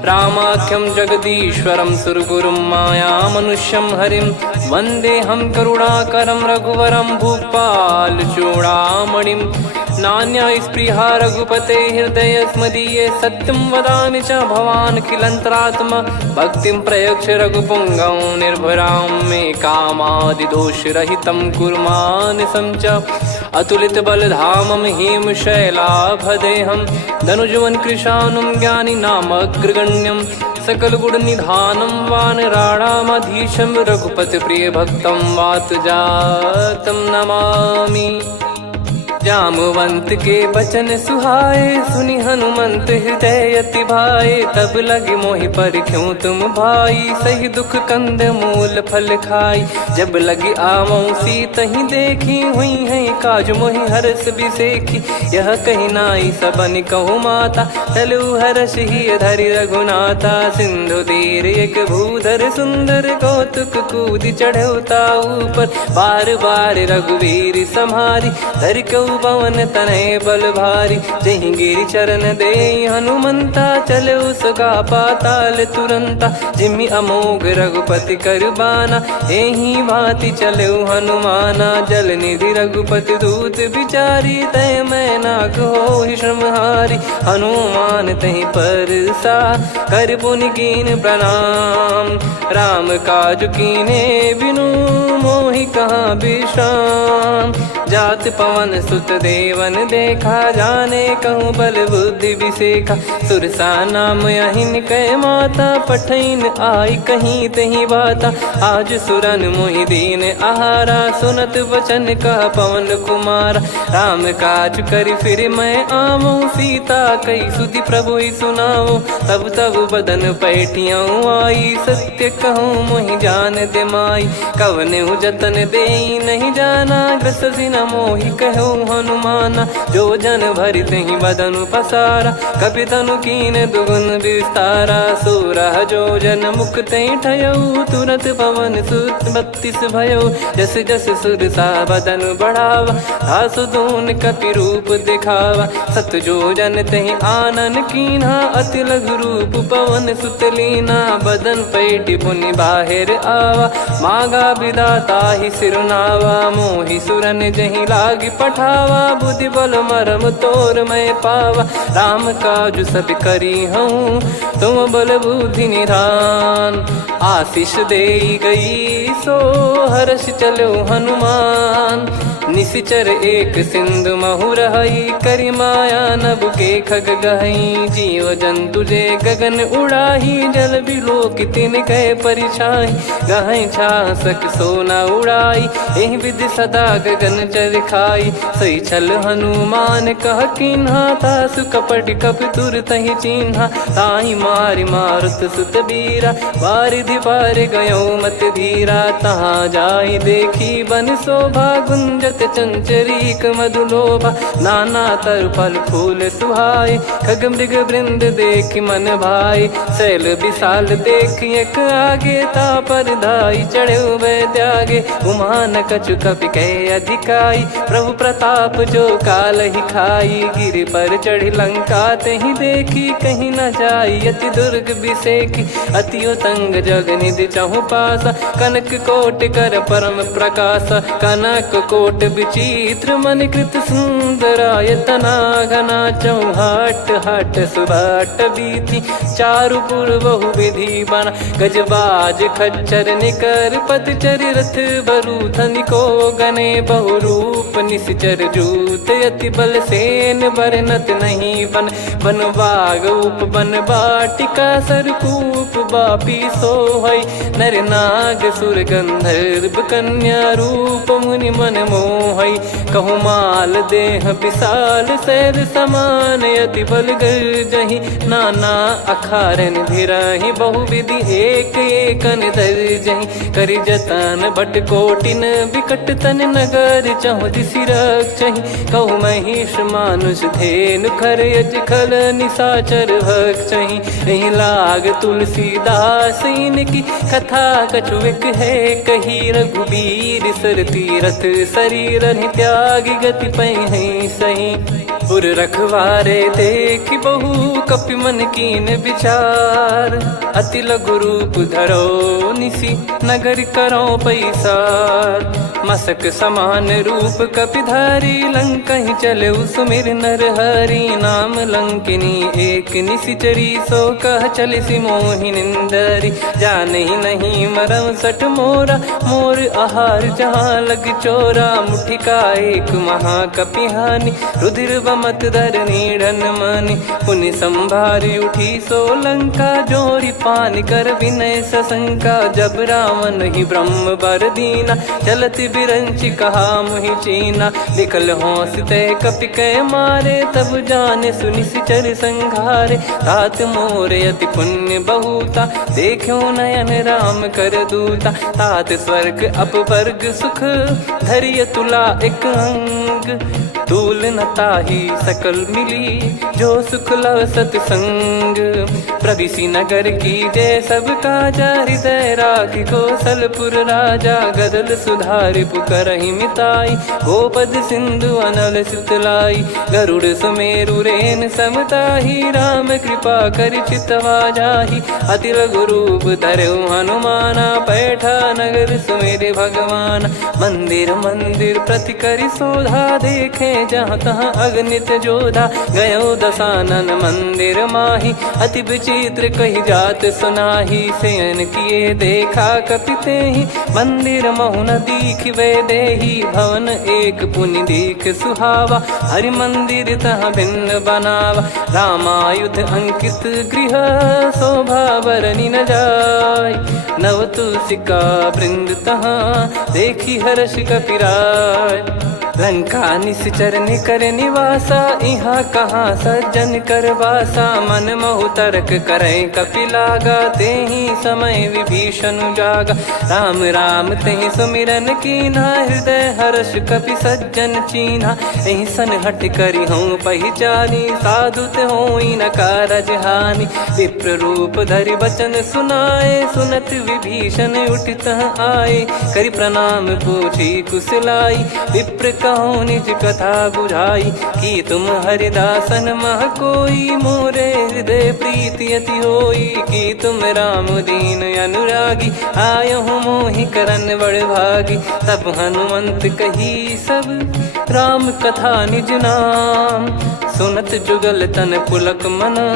रामाख्यं जगदीश्वरं सुरगुरुं माया मनुष्यं हरिं। वन्देऽहं करुणाकरं रघुवरं भूपाल चूडामणिं। नान्या स्पृहा रघुपते हृदय स्मदीये, सत्यं वदामि च भवानखिलन्तरात्मा। भक्तिं प्रयच्छ रघुपुङ्गं निर्भरां मे कामादिदोषरहितं कुर्मानिसं च। अतुलितबलधामं हेमशैलाभदेहं, धनुजवन कृशानुं ज्ञानिनामग्रगण्यं। सकलगुणनिधानं वानराणामधीशं, रघुपतिप्रियभक्तं वातजातं नमामि। जामवंत के बचन सुहाए, सुनि हनुमंत हृदय अति भाए। तब लगे मोहि पर क्यों तुम भाई, सही दुख कंद मूल फल खाई। जब लगी आवऊं सीतहि देखी, हुई है काज मोहि हरस बिसेखी। यह कही नाई सबन कहु माता, चलु हरष ही धरि रघुनाथा। सिंधु तीर एक भूधर सुंदर, कौतुक कूद चढ़ौता ऊपर। बार बार रघुवीर सम्हारी, धरि कऊ पवन तनय बल भारी। जहि गिरि चरण दे हनुमंता, चले उसका पाताल तुरंता। जिमि अमोघ रघुपति कर बाना, एहि भांति चले हनुमाना। जल निधि रघुपति दूत बिचारी, तय मैं नाग होहि श्रमहारी। हनुमान तहि परसा, कर पुनि कीन प्रणाम। राम काज कीने बिनु, मोहि कहाँ विश्राम। जात पवन सुत देवन देखा, जाने कहूँ बल बुद्धि विसेखा। सुरसा नाम अहिन कै माता, पठैन आई कहीं तहीं बाता। आज सुरन मोहि दीन आहारा, सुनत वचन कह पवन कुमारा। राम काज करि फिर मैं आवऊं, सीता कई सुधि प्रभु ही सुनाऊं। तब तब बदन पैठियाँ आई, सत्य कहूँ मोहि जान दे माई। कवने जतन दे नहीं जाना, ग्रसि न मोहि कहूँ हनुमाना। जो जन भरि तहि बदनु पसारा, कपि तनु कीन दुगुन विस्तारा। सोरह जो जन मुख तहि ठयऊ, तुरत पवन सुत 32 भयऊ। जस जस सुरसा बदन बढ़ावा, आसु दून कपि रूप दिखावा। सत जो जन तहि आनन कीन्हा, अति लघु रूप पवन सुत लीना। बदन पैटि पुनि बाहिर आवा, मांगा विधाता ही सिरुनावा। मोहि सुरन जहि लागी पठावा, बुद्धि बल मरम तोर मैं पावा। राम काज सब करी हूँ, तुम बल बुद्धि निधान। आशीष दे गई सो, हर्ष चलो हनुमान। निशिचर एक सिंधु महु रहई, करि माया नभ के खग गहई। जीव जंतु जे गगन उड़ाही, जल बिलोक तिन कह परिछाई। गहई छासक सोना उड़ाई, एहि विधि सदा गगन चर खाई। सही छल हनुमान कह कीन्हा, तासु कपट कपि तुर तहि चिन्हा। ताहि मारि मारुत सुत बीरा, वारिधि पार गयो मत धीरा। तहाँ जाई देखी बन शोभा, गुंजत चंचरीक मधुलोभा। नाना तर फल फूल सुहाए, खग मृग वृंद देख मन भाई। शैल विशाल देख एक आगे, तापर धाई चढ़े वै त्यागे। उमा न कछु कपि कह अधिकाई, प्रभु प्रताप जो काल ही खाई। गिरि पर चढ़ी लंका तहि देखी, कहीं न जाई अति दुर्ग बिसेखी। अति उतंग जग निधि चहु पासा, कनक कोट कर परम प्रकाशा। कनक कोट विचित्र मन कृत सुंदरायतना। घना चौहाट हाट सुबाट बीती, चारु पुर बहु विधि बना। गजबाज खच्चर निकर पतचर, रथ बरु धनिको गने। बहु रूप निश्चर जूत, अति बल सेन बरनत नहीं बन। बन बाग उप बन बाटिका, सरकूप बापी सोहई। नर नाग सुर गंधर्व कन्या, रूप मुनि मन मोहई। कहु माल देह विशाल, सैर समान अति बल गर्जहि। नाना अखारन भिरहि, बहु विधि एक एकन धरजहि। करि जतन भट कोटिन, विकट तन नगर चहु दिसि रक्षहि। कहु महिष मानुष धेनु, खर यज खल निशाचर भक्षहि। एहि लाग तुलसीदास इनकी, कथा कछु एक है कही। रघुबीर सर तीरथ शरीर, त्यागी गति पै सही। पुर रखवारे देखि बहु, कपि मन कीन विचार। अति लघु रूप धरो निसी, नगर करो पैसार। मसक समान रूप कपिधारी, लंकहि चले सुमिर नर हरि। नाम लंकिनी एक निशिचरी, सो कह चलिसि मोहि निंदरी। जानहि नहीं मरम सठ मोरा, मोर आहार जहाँ लग चोरा। मुठिका एक महाकपिहानि, रुधिर मत धरनी ढन मानी। पुनि संभारी उठी सोलंका, जोरी पान कर विनय सशंका। जब रावण ही ब्रह्म बर दीना, चलत बिरंच कहा मुहि चीना। निकल होंस तय कपि कै मारे, तब जाने सुनि सिचर संघारे। तात मोर अति पुण्य बहुता, देखो नयन राम कर दूता। तात स्वर्ग अपवर्ग सुख, धैर्य तुला एक अंग। तूल न ताहि सकल मिली, जो सुख लव सतसंग। प्रविसी नगर की जय सब काजा, हृदय राखि कौशलपुर राजा। गदल सुधारि पुकारहि मिताई, गोपद सिंधु अनल सितलाई। गरुड़ सुमेरु रेन समताहि, राम कृपा कर चितवा जाहि। अति लघु रूप धरऊ हनुमाना, पैठा नगर सुमेरे भगवान। मंदिर मंदिर प्रति करि शोधा, देखे जहाँ तहाँ अगणित जोधा। गयो दशानन मंदिर माही, अति विचित्र कही जात सुनाही। शयन किए देखा कपिते ही, मंदिर महु न दीख वे देही। भवन एक पुनि दीख सुहावा, हरि मंदिर तहाँ भिन्न बनावा। रामायुध अंकित गृह, शोभा बरनी न जाय। नव तुलसी का वृंद तहाँ, देखी हर्ष कपिराय। लंका निश्चर निकर निवासा, यहाँ कहाँ सज्जन कर वासा। मन महु तर्क करें कपिलागा, तेहि समय विभीषण जागा। राम राम तेहि सुमिरन कीन्हा, हृदय हर्ष कपि सज्जन चीन्हा। एहि सन हट करि हूँ पहिचानी, साधु ते होई न कारज हानि। विप्र रूप धरि बचन सुनाए, सुनत विभीषण उठित आए। करि प्रणाम पूछी कुशलाई, विप्र कहो निज कथा बुझाई। कि तुम हरिदासन मह कोई, मोरे हृदय प्रीति अति होई। कि तुम राम दीन अनुरागी, आयहु मोहि करन बड़ भागी। तब हनुमंत कही सब, राम कथा निज नाम। सुनत जुगल तन पुलक मना,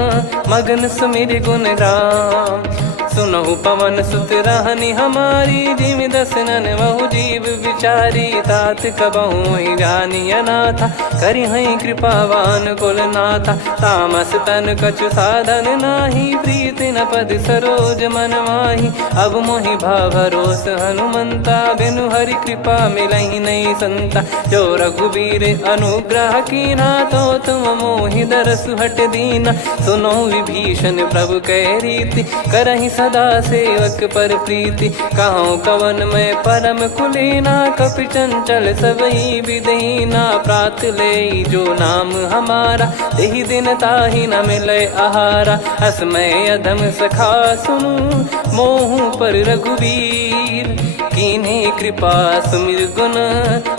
मगन सुमिर गुण राम। सुनहु पवन सुत रहनी हमारी, जिमि दसनन महु जीव विचारी। तात कबहु ही जानी अनाथा, करि हई कृपावान कुल नाथा। तामस तन कछु साधन नाही, प्रीति न पद सरोज मन माही। अब मोहि भाव भरोस हनुमंता, बिनु हरि कृपा मिलहि नहीं संता। जो रघुबीर अनुग्रह कीना, तो तुम मोहि दरसु हट दीना। सुनो विभीषण प्रभु कह रीति, करहि सदा सेवक पर प्रीति। कहूँ कवन में परम कुलीना, कपि चंचल सबई विदहीना। प्रात ले जो नाम हमारा, तेहि दिन ताहि न मिले आहारा। असमय अधम सखा सुनु, मोहु पर रघुवीर। कीन्हे कृपा सुमिर गुण,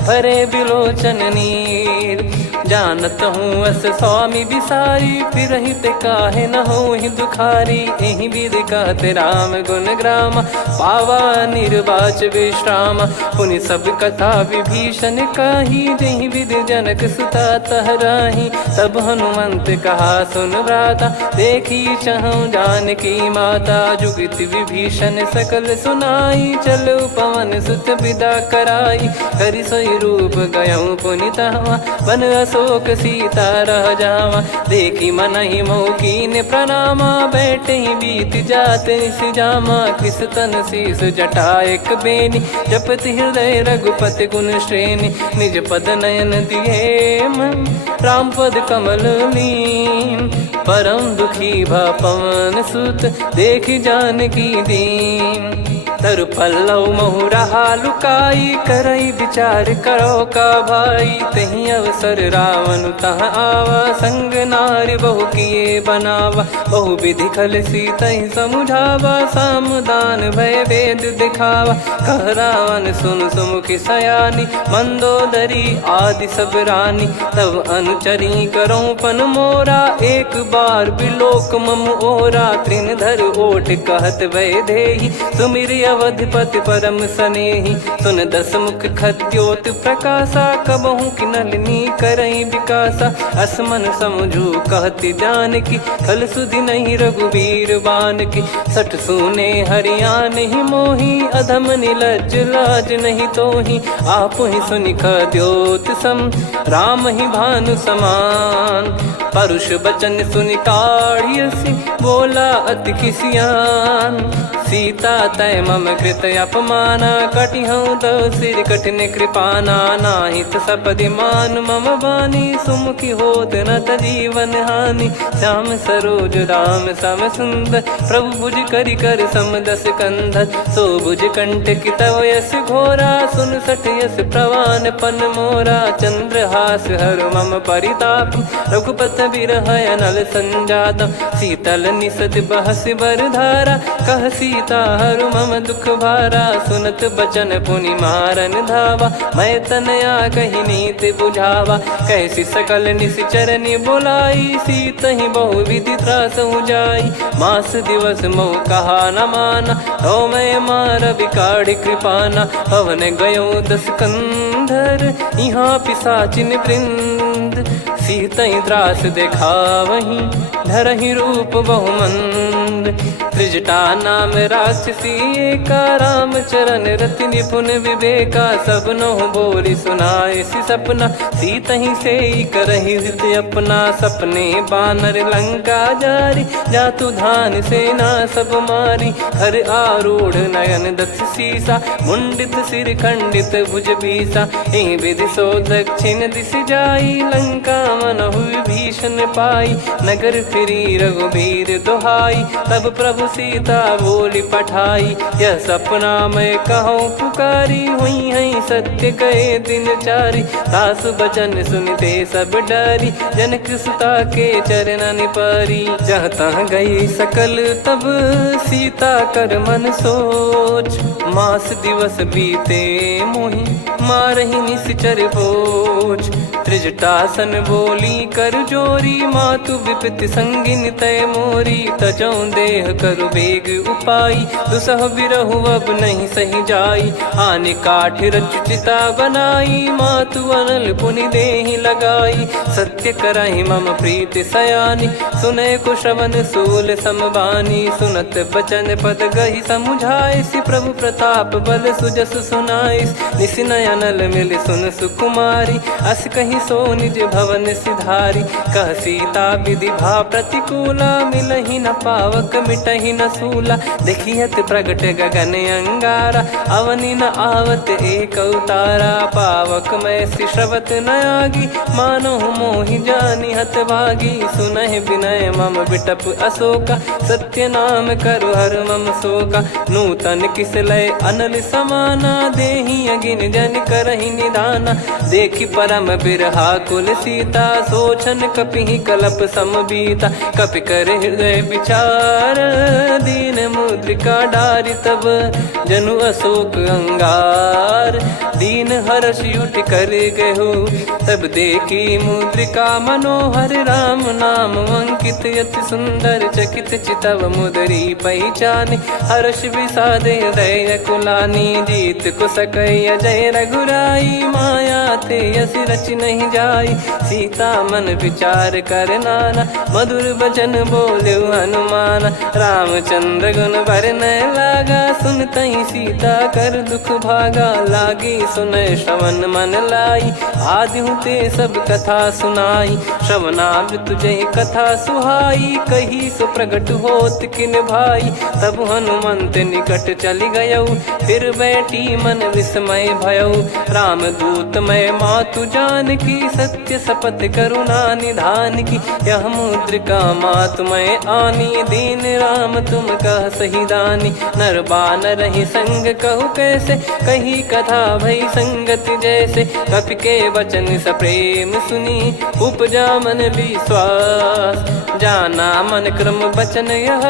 भरे बिलोचन नीर। जानत हूँ अस स्वामी बिसारी, फिर हित काहे न हो ही दुखारी। एहि विधि कहते राम गुण ग्राम, पावा निर्वाच विश्राम। पुनि सब कथा विभीषण काही, जहि विधि जनक सुता तहराही। तब हनुमंत कहा सुन भ्राता, देखी चहु जानकी माता। जुगित विभीषण सकल सुनाई, चलो पवन सुत विदा कराई। करि सोई रूप गयऊँ पुनि तहवा, बन अशोक सीता रह जावा। देखी मनहि मोह कीन्ह प्रणामा, बैठे ही बीत जात निस जामा। किस तन शीस जटा एक बेनी, जपति हृदय रघुपति गुण श्रेणी। निज पद नयन दिए मन, राम पद कमल लीन। परम दुखी भा पवन सुत, देखि जानकी दीन। तरु पल्लव महु रहा लुकाई, करई विचार करो का भाई। तहि अवसर रावण तहाँ आवा, संग नार बहु किए बनावा। बहु विधि खल सीतहि समुझावा, सामदान भय वेद दिखावा। कह रावण सुन सुमुखि सयानी, मंदोदरी आदि सब रानी। तब अनुचरी करो पन मोरा, एक बार बिलोक मम ओरा। तृण धर ओट कहत वै देहि, सुमिर अवधिपति परम सनेही। सुन दस मुख खद्योत प्रकाशा, कबहू की नलिनी करई विकासा। असमन समझू कहती जान की, खल सुधि नहीं रघुबीर बान की। सठ सुने हरियाण ही मोही, अधम निलज लाज नहीं तोही। आप ही सुनि खद्योत सम, राम ही भानु समान। परुष बचन सुनि काढ़ियसि, बोला अति किसियान। सीता तय मम कृत अपमाना, कटिहऊँ दो सिर कठिन कृपाना। नाहित सपदि मान मम बानी, सुमुखी होत न जीवन हानि। श्याम सरोज राम सम सुंदर, प्रभु भुज करि कर सम दस कंधर। सो भुज कंटक तव यस घोरा, सुन सठ यस प्रवान पन मोरा। चंद्रहास हर मम परिताप, रघुपत बिरह अनल संजातम। शीतल निसत बहस बर धारा, कह सीता हरु मम दुख भारा। सुनत बचन पुनि मारन धावा, मैं तनया कही नीत बुझावा। कैसी सकल निश्चरनि बोलाई, सीत ही बहु विधि त्रास जाई। मास दिवस मोह कहा न माना, तो मैं मार बिकाढ़ कृपाना। पवन गयो दस कंधर, यहाँ पिशाचिन वृंद। सीतई त्रास देखावहीं, धरहि रूप बहुमंद। त्रिजटा नाम राक्षसी एका, राम चरण रति निपुण विवेका। सबनो बोली सुनाए सि सपना, सीतहि से करहि हित अपना। सपने बानर लंका जारी, जातु धान सेना सब मारी। हर आरूढ़ नयन दस सीसा, मुंडित सिर खंडित भुज बीसा। एहि विधि सो दक्षिण दिश जाई, लंका मनहु भीषण पाई। नगर फिरी रघुबीर दोहाई, तब प्रभु सीता बोली पठाई। यह सपना मैं कहूँ पुकारी, हुई है सत्य कहे दिन चारी। सासु बचन सुनते सब डरी, जनक सुता के चरण परी। जहाँ तहाँ गई सकल तब, सीता कर मन सोच। मास दिवस बीते मोहि, मारहि निश्चर बोझ। त्रिजटासन बोली कर जोरी, मातु विपति संगिन तय मोरी। तजौ देह करु बेग उपाई, दुसह बिरहु अब नहीं सही जाई। आने काठ रचिता बनाई, मातु अनल पुनि देहि लगाई। सत्य करहि मम प्रीति सयानी, सुनय को श्रवण सूल समबानी। सुनत बचन पद गहि समुझाए, सि प्रभु प्रताप बल सुजस सुनाइस। निसि नयनल मिल सुन सुकुमारी, अस कहि सो निज भवन सिधारी। कह सीता विधि भा प्रतिकूला, मिलहि न पावक मिटहि न सूला। देखियत प्रगट गगन अंगारा, अवनि न आवत एक अवतारा। पावक मैं श्रवत न आगी, मानो मोहि जानि हत भागी। सुनहि विनय मम बिटप अशोका, सत्य नाम करु हर मम शोका। नूतन किस लय अनल समाना, देहि अगिन जन करहि निदाना। देखि परम बिरहा कुल सीता, सोचन कपिहि कलप समबीता। कपि कर हृदय विचार, दीन मुद्रिका डारि तब। जनु अशोक अंगार, दीन हर्ष उठ कर गहु। तब देखी मुद्रिका मनोहर, राम नाम अंकित अति सुंदर। चकित चितव मुदरी पहचाने, हर्ष विषाद हृदय कुलानी। जीत को सकय जय रघुराई, माया ते यस रच नहीं जाई। सीता मन विचार कर नाना, मधुर बचन बोले हनुमान। रामचंद्र गुण बरनय लागा, सुनतहि सीता कर दुख भागा। लागी सुनय श्रवण मन लाई, आदिहु ते सब कथा सुनाई। श्रवणामृत जय कथा सुहाई, कही सो प्रगट होत किन भाई। तब हनुमंत निकट चली गयौ, फिर बैठी मन विस्मय भयौ। राम दूत मैं मातु जान की, सत्य शपथ करुणा निधान की। यह मुद्रिका मातु मैं आनी, दीन राम तुम कह सही दानी। नर बानर ही संग कहु कैसे, कही कथा भई भई संगति जैसे, कपि के वचन सप्रेम सुनी उपजा मन विश्वास। जाना मन क्रम बचन यह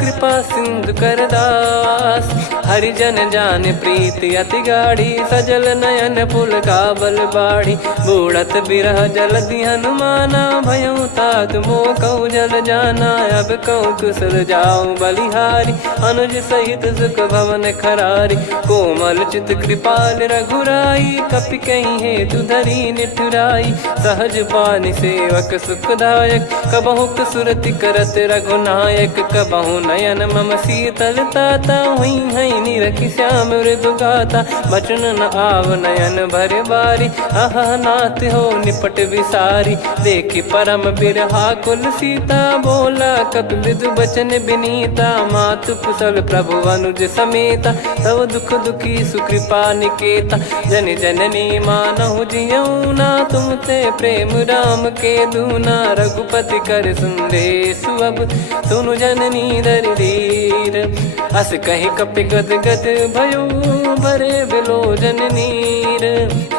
कृपा सिंधु कर दास। हरिजन जान प्रीति अति गाढ़ी, सजल नयन पुल काबल बाढ़ी। बूढ़त बिरह जलधि हनुमाना, भयउ तात मोह कहु जल जाना। अब कहु कुशल जाऊं बलिहारी, अनुज सहित सुख भवन खरारी। कोमल चित कृपाल रघुराई, कपि कहीं हेतु धरी निठुराई। सहज पानि सेवक सुखदायक, कबहु सुरति करत रघुनायक। कबहु नयन मम शीतल ताता, हुई है निरखि श्याम मृदु गाता। बचन न आव नयन भर बारी, आह नाथ हो निपट विसारी। देखि परम बिरहा कुल सीता, बोला कपि मृदु बचन बिनीता। मातु कुशल प्रभु अनुज समेता, तव दुख दुखी सुकृपा निकेता। जन जननी मानहु जियऊ ना, तुम ते प्रेम राम के दूना। रघुपति कर संदेशु अब, सुनु जननी दर धीर। अस कहि कपि गद गद भयो, भरे बिलोचन नीर।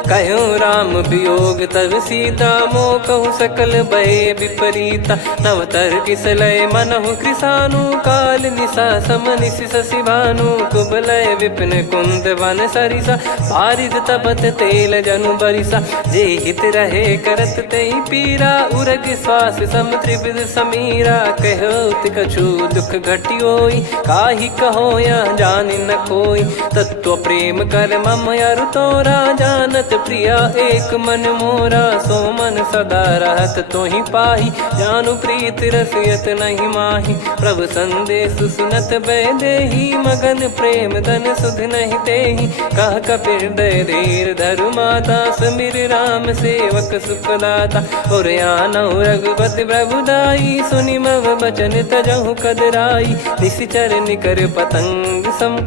कहूँ राम वियोग तब सीता, मोह कहूँ सकल भय विपरीता। नवतर किसलय मनहु कृसानु, काल निशा समनिशि शशि भानु। कुबलय विपिन कुंद वन सरिसा, पारिद तपत तेल जनु बरिसा। जे हित रहे करत तेहि पीरा, उरग श्वास सम त्रिविध समीरा। कहो कछु दुख घटियोई, काहि कहो या जानि न कोई। तत्व प्रेम कर मम अरु तोरा, जानत प्रिया एक मन मोरा। सो मन सदा रहत तोहि पाही, जानु प्रीत रसियत नहीं माही। प्रभु संदेश सुनत बैदेही, मगन प्रेम धन सुध नहीं तेहि। कह कपि हृदय धीर धरु माता, समिर राम सेवक सुखदाता। और आनहु रघुपति प्रभुदाई, सुनि मम बचन तजहु कदराई। निशिचर निकर पतंग सम,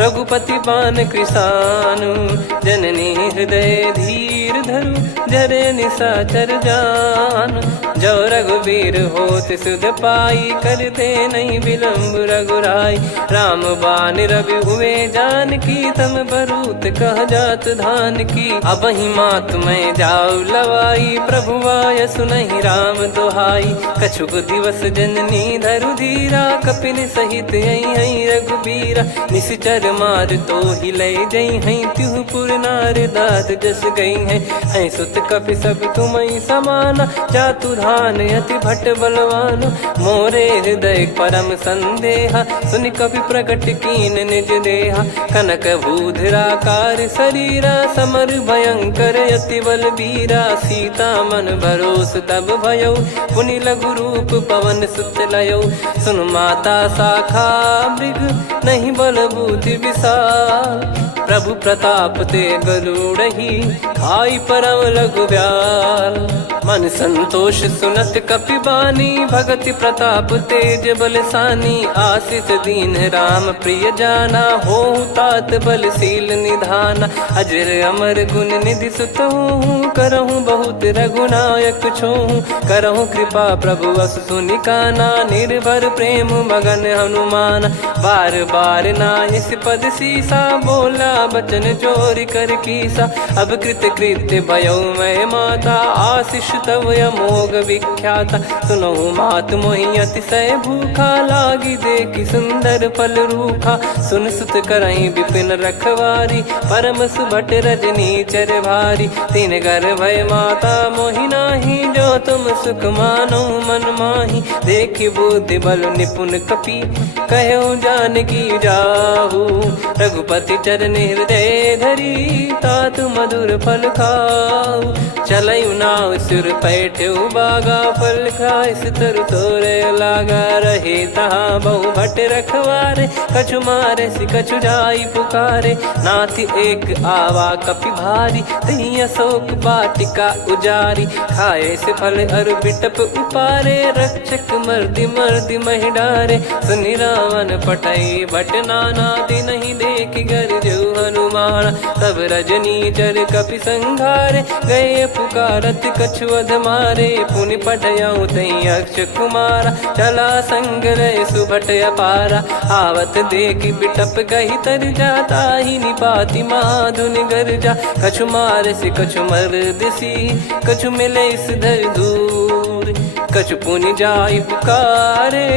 रघुपति पान कृसानु। जननी हृदय धीर धरु, जरे निशाचर जान। जो रघुबीर होत सुध पाई, करते नहीं विलम्ब रघुराई। राम बान रवि हुए जानकी, तम बरूत कह जात धान की। अब ही मात मैं जाऊ लवाई, प्रभु आय सुनहि राम दोहाई। कछुक दिवस जननी धरु धीरा, कपिन सहित यही रघुबीरा। निशिचर मार तो ही ले जई हैं, त्युह पुर नार दात जस गई हैं। सुत कपि सब तुमहि समाना, जातु धान अति भट बलवान। मोरे हृदय परम संदेहा, सुनि कपि प्रकट कीन निज देहा। कनक भूधराकार शरीरा, समर भयंकर अति बलबीरा। सीता मन भरोस तब भयउ, पुनि लघु रूप पवन सुत लयौ। सुन माता शाखा मृग, नहीं बल बुद्धि विशाल। प्रभु प्रताप ते गरुड़हि, खाई परम लघु ब्याल। मन संतोष सुनत कपि बानी, भगति प्रताप तेज बलसानी। आशीष दीन राम प्रिय जाना, होहु तात बलशील निधाना। अजर अमर गुण निधि सुतहु, करहु बहुत रघुनायक छोहु। करहु कृपा प्रभु अस सुनि काना, निर्भर प्रेम मगन हनुमान। बार बार नायस पद सीसा, बोला बचन चोरी कर कीसा। अब कृत कृत्य भयो मैं माता, आशीष तव अमोघ विख्याता। सुनहु मात मोहि अतिशय भूखा, लागी देखि सुंदर फल रूखा। सुन सुत करहि विपिन रखवारी, परम सुभट रजनी चर भारी। तीन घर भय माता मोहि नाही, जो तुम सुख मानो मन माही। देखि बुद्धि बल निपुण कपि, कहु जानकी जाहु। रघुपति चरण हृदय धरी, तात मधुर फल खाऊ। चलऊ नाव सिर पैठऊ बागा, फल खाय सितर तोरे लागा। रहे तहाँ बहु भट रखवारे, कछु मारे सि कछु जाई पुकारे। नाथ एक आवा कपि भारी, तही अशोक वाटिका उजारी। खाए से फल अरु बिटप उपारे, रक्षक मर्दि मर्दि महि डारे। सुनि रावण पटई भट नाना, तिनहि देखि गरजऊ हनुमान। तब रजनी चर कपि संघारे, गए पुकारत कछु अध मारे। पुनि मुनि पठयऊ तई अक्ष कुमारा, चला संग रहे सुभट अपारा। आवत देखी बिटप गही तर जाता ही निपाति महाधुनि गर्जा। कछु मार से कछु मर दिसी, कछु मिले इस धर दूर। कछु पुनि जाई पुकारे,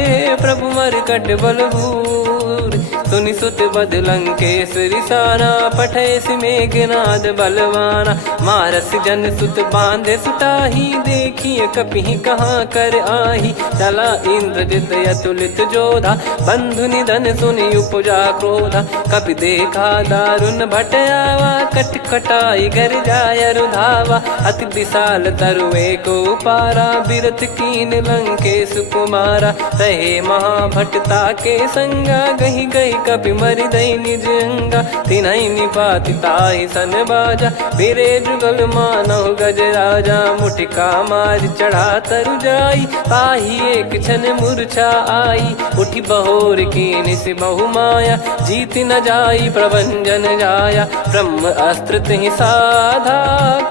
प्रभु मरकट बलभूर। सुनि सुत बद लंकेश्वरी साना, पठय मेघनाद बलवाना। मारस जन सुत बांधे सुताही, देखिए कपिहि कहाँ कर आही। चला इंद्रजित अतुलित जोधा, बंधु निधन सुनि उपजा क्रोधा। कपि देखा दारुण भट आवा, कट कटाई घर जाय रुधावा। अति विशाल तरुए को पारा, बिरत कीन लंकेश कुमारा। रहे महाभटता के संगा, गही गही कपि मरि दई निज अंगा। तिन्हि निपाति ताहि सन बाजा, बिरे जुगल मानव गज राजा। मुटिका मार चढ़ा तरु जाई, ताहि एक क्षण मूर्छा आई। उठी बहोर कीन से बहु माया, जीत न जाई प्रभंजन जाया। ब्रह्म अस्त्र तिहि साधा,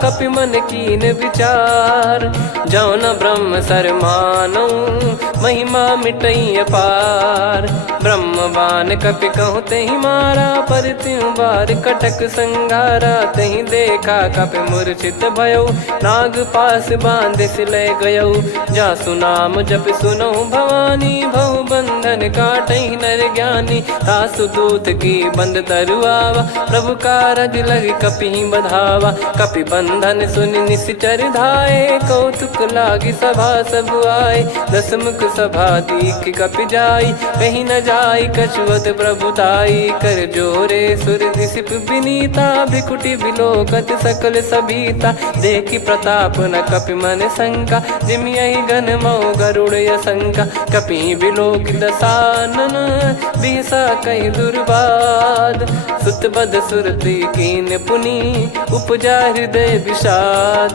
कपि मन कीन विचार। जौ न ब्रह्म सर मानौ, महिमा मिटई अपार। ब्रह्म बान कपि कहूँ तहि मारा, पर त्यों बार कटक संगारा। तहि देखा कपि मूर्छित भयऊ, नाग पास बांध सिले गयऊ। जासु नाम जप सुनऊ भवानी, भव बंधन काटहि नर ज्ञानी। तासु दूत की बंद तरुआवा, प्रभु कारज लग कपि बधावा। कपि बंधन सुनि निश्चर धाये, कौतुक लागी सभा सब आए। दस मुख सभा दीख कपि जाई, कहीं न जाई कछुअत प्रभुताई। कर जोरे सुर दिसिप विनीता, भिकुटी बिलोकत सकल सबीता। देखी प्रताप न कपि मन शंका, जिमियहि गन मऊ गरुड़ असंका। कपि बिलोक दसानन, बिहसा कहि दुर्बाद। सुत बद सुरति कीन पुनि, उपजा हृदय विषाद।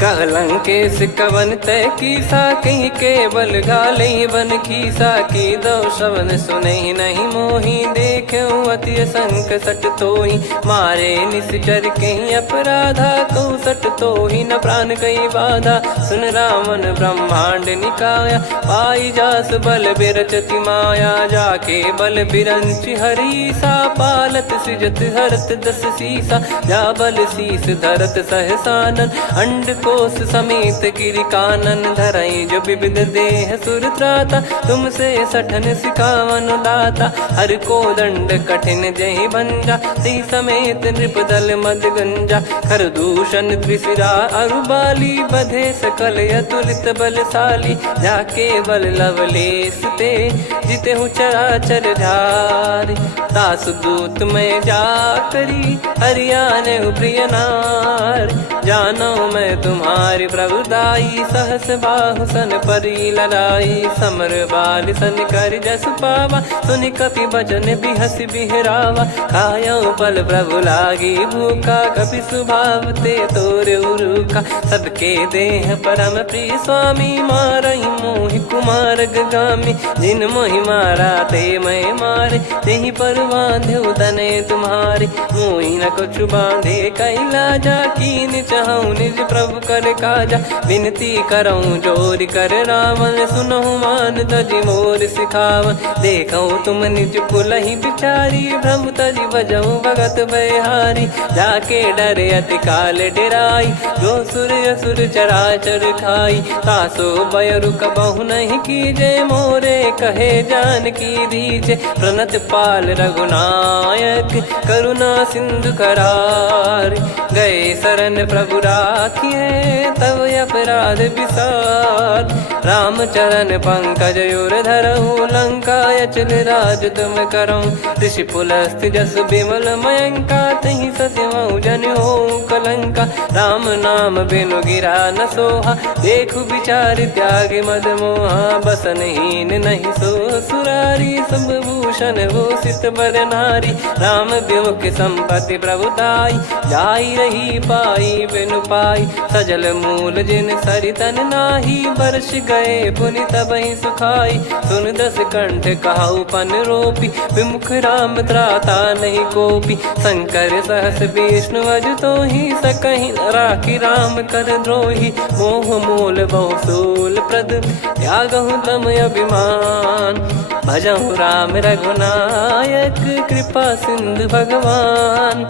कह लंकेश कवन तय कीसा, कहीं केवल घाले बन खीसा। की दो शवन सुनहि नहीं मोही, देखऊँ अति संक सट तोहि। मारे निश्चर कहीं अपराधा, कहूँ सट तोहि न प्राण कहीं बाधा। सुन रावण ब्रह्मांड निकाया, पाई जास बल बिरचति माया। जाके बल बिरंच हरीसा, पालत सृजत हरत दस सीसा। जा बल शीस धरत सहसानन, अंड कोश समेत गिरि कानन। धरई जो विविध देह सुर त्राता, तुमसे सठन सिखावन दाता। हर को दंड कठिन जहि भंजा, ती समेत नृप दल मद गंजा। खर दूषण त्रिशिरा अरुबाली, बधे सकल अतुलित बलशाली। जाके बल लवलेस ते, जिते हूँ चराचर झारी। दासु दूत में जा करी, हरियाने प्रिय नार। जानो मैं तुम्हारी प्रभुदाई, सहस बाहु सन परी ललाई। समर बाल सन कर जस पावा, सुनि कपि बचन बिहस बिहरावा। खायो पल प्रभु लागी भूखा, कपि स्वभाव ते तोर उरुखा। सबके देह परम प्रिय स्वामी, मारई मोहि कुमार गगामी। जिन मोहि मारा ते मैं मारे, तेहि पर बांधे तने तुम्हारे। मोहि न कछु बांधे कैलाजा, कीन चाहूँ निज प्रभु कर काजा। विनती करऊँ जोर कर रावण, सुनहु मान तजि मोर सिखावन। देखऊँ तुम निज कुलहि बिचारी, भ्रम तजि बजऊँ भगत बहारी। जाके डरे अति काल डेराई, जो सुर असुर चराचर खाई। तासो भय रुक बहु नहीं कीजे, मोरे कहे जान की दीजे। प्रणत पाल रघुनायक, करुणा सिंधु करार। गए शरण प्रभु राखिए, तब अपराध विसार। राम चरण पंकज उर धरऊँ, लंका अचल राज तुम करऊँ। ऋषि पुलस्त्य जस विमल मयंका, तहि सत्यमऊ जन हो कलंका। राम नाम बिनु गिरा न सोहा, देखु विचार त्याग मद मोहा। बसनहीन नहीं सो सुरारी, सब भूषण भूषित वर नारी, राम विमुख संपत्ति प्रभुताई, जाई रही पाई बिनु पाई, सजल मूल जिन सरितन नाही, बरस गए पुनि तबहि सुखाई, सुन दस कंठ कहाऊ पन रोपी, विमुख राम त्राता नहीं कोपी, शंकर सहस विष्णु अज तो ही, सकहि न राखी राम कर द्रोही, मोह मूल बहु सूल प्रद, त्यागहु तम अभिमान, भजहु राम रघुनायक, कृपा सिंधु भगवान,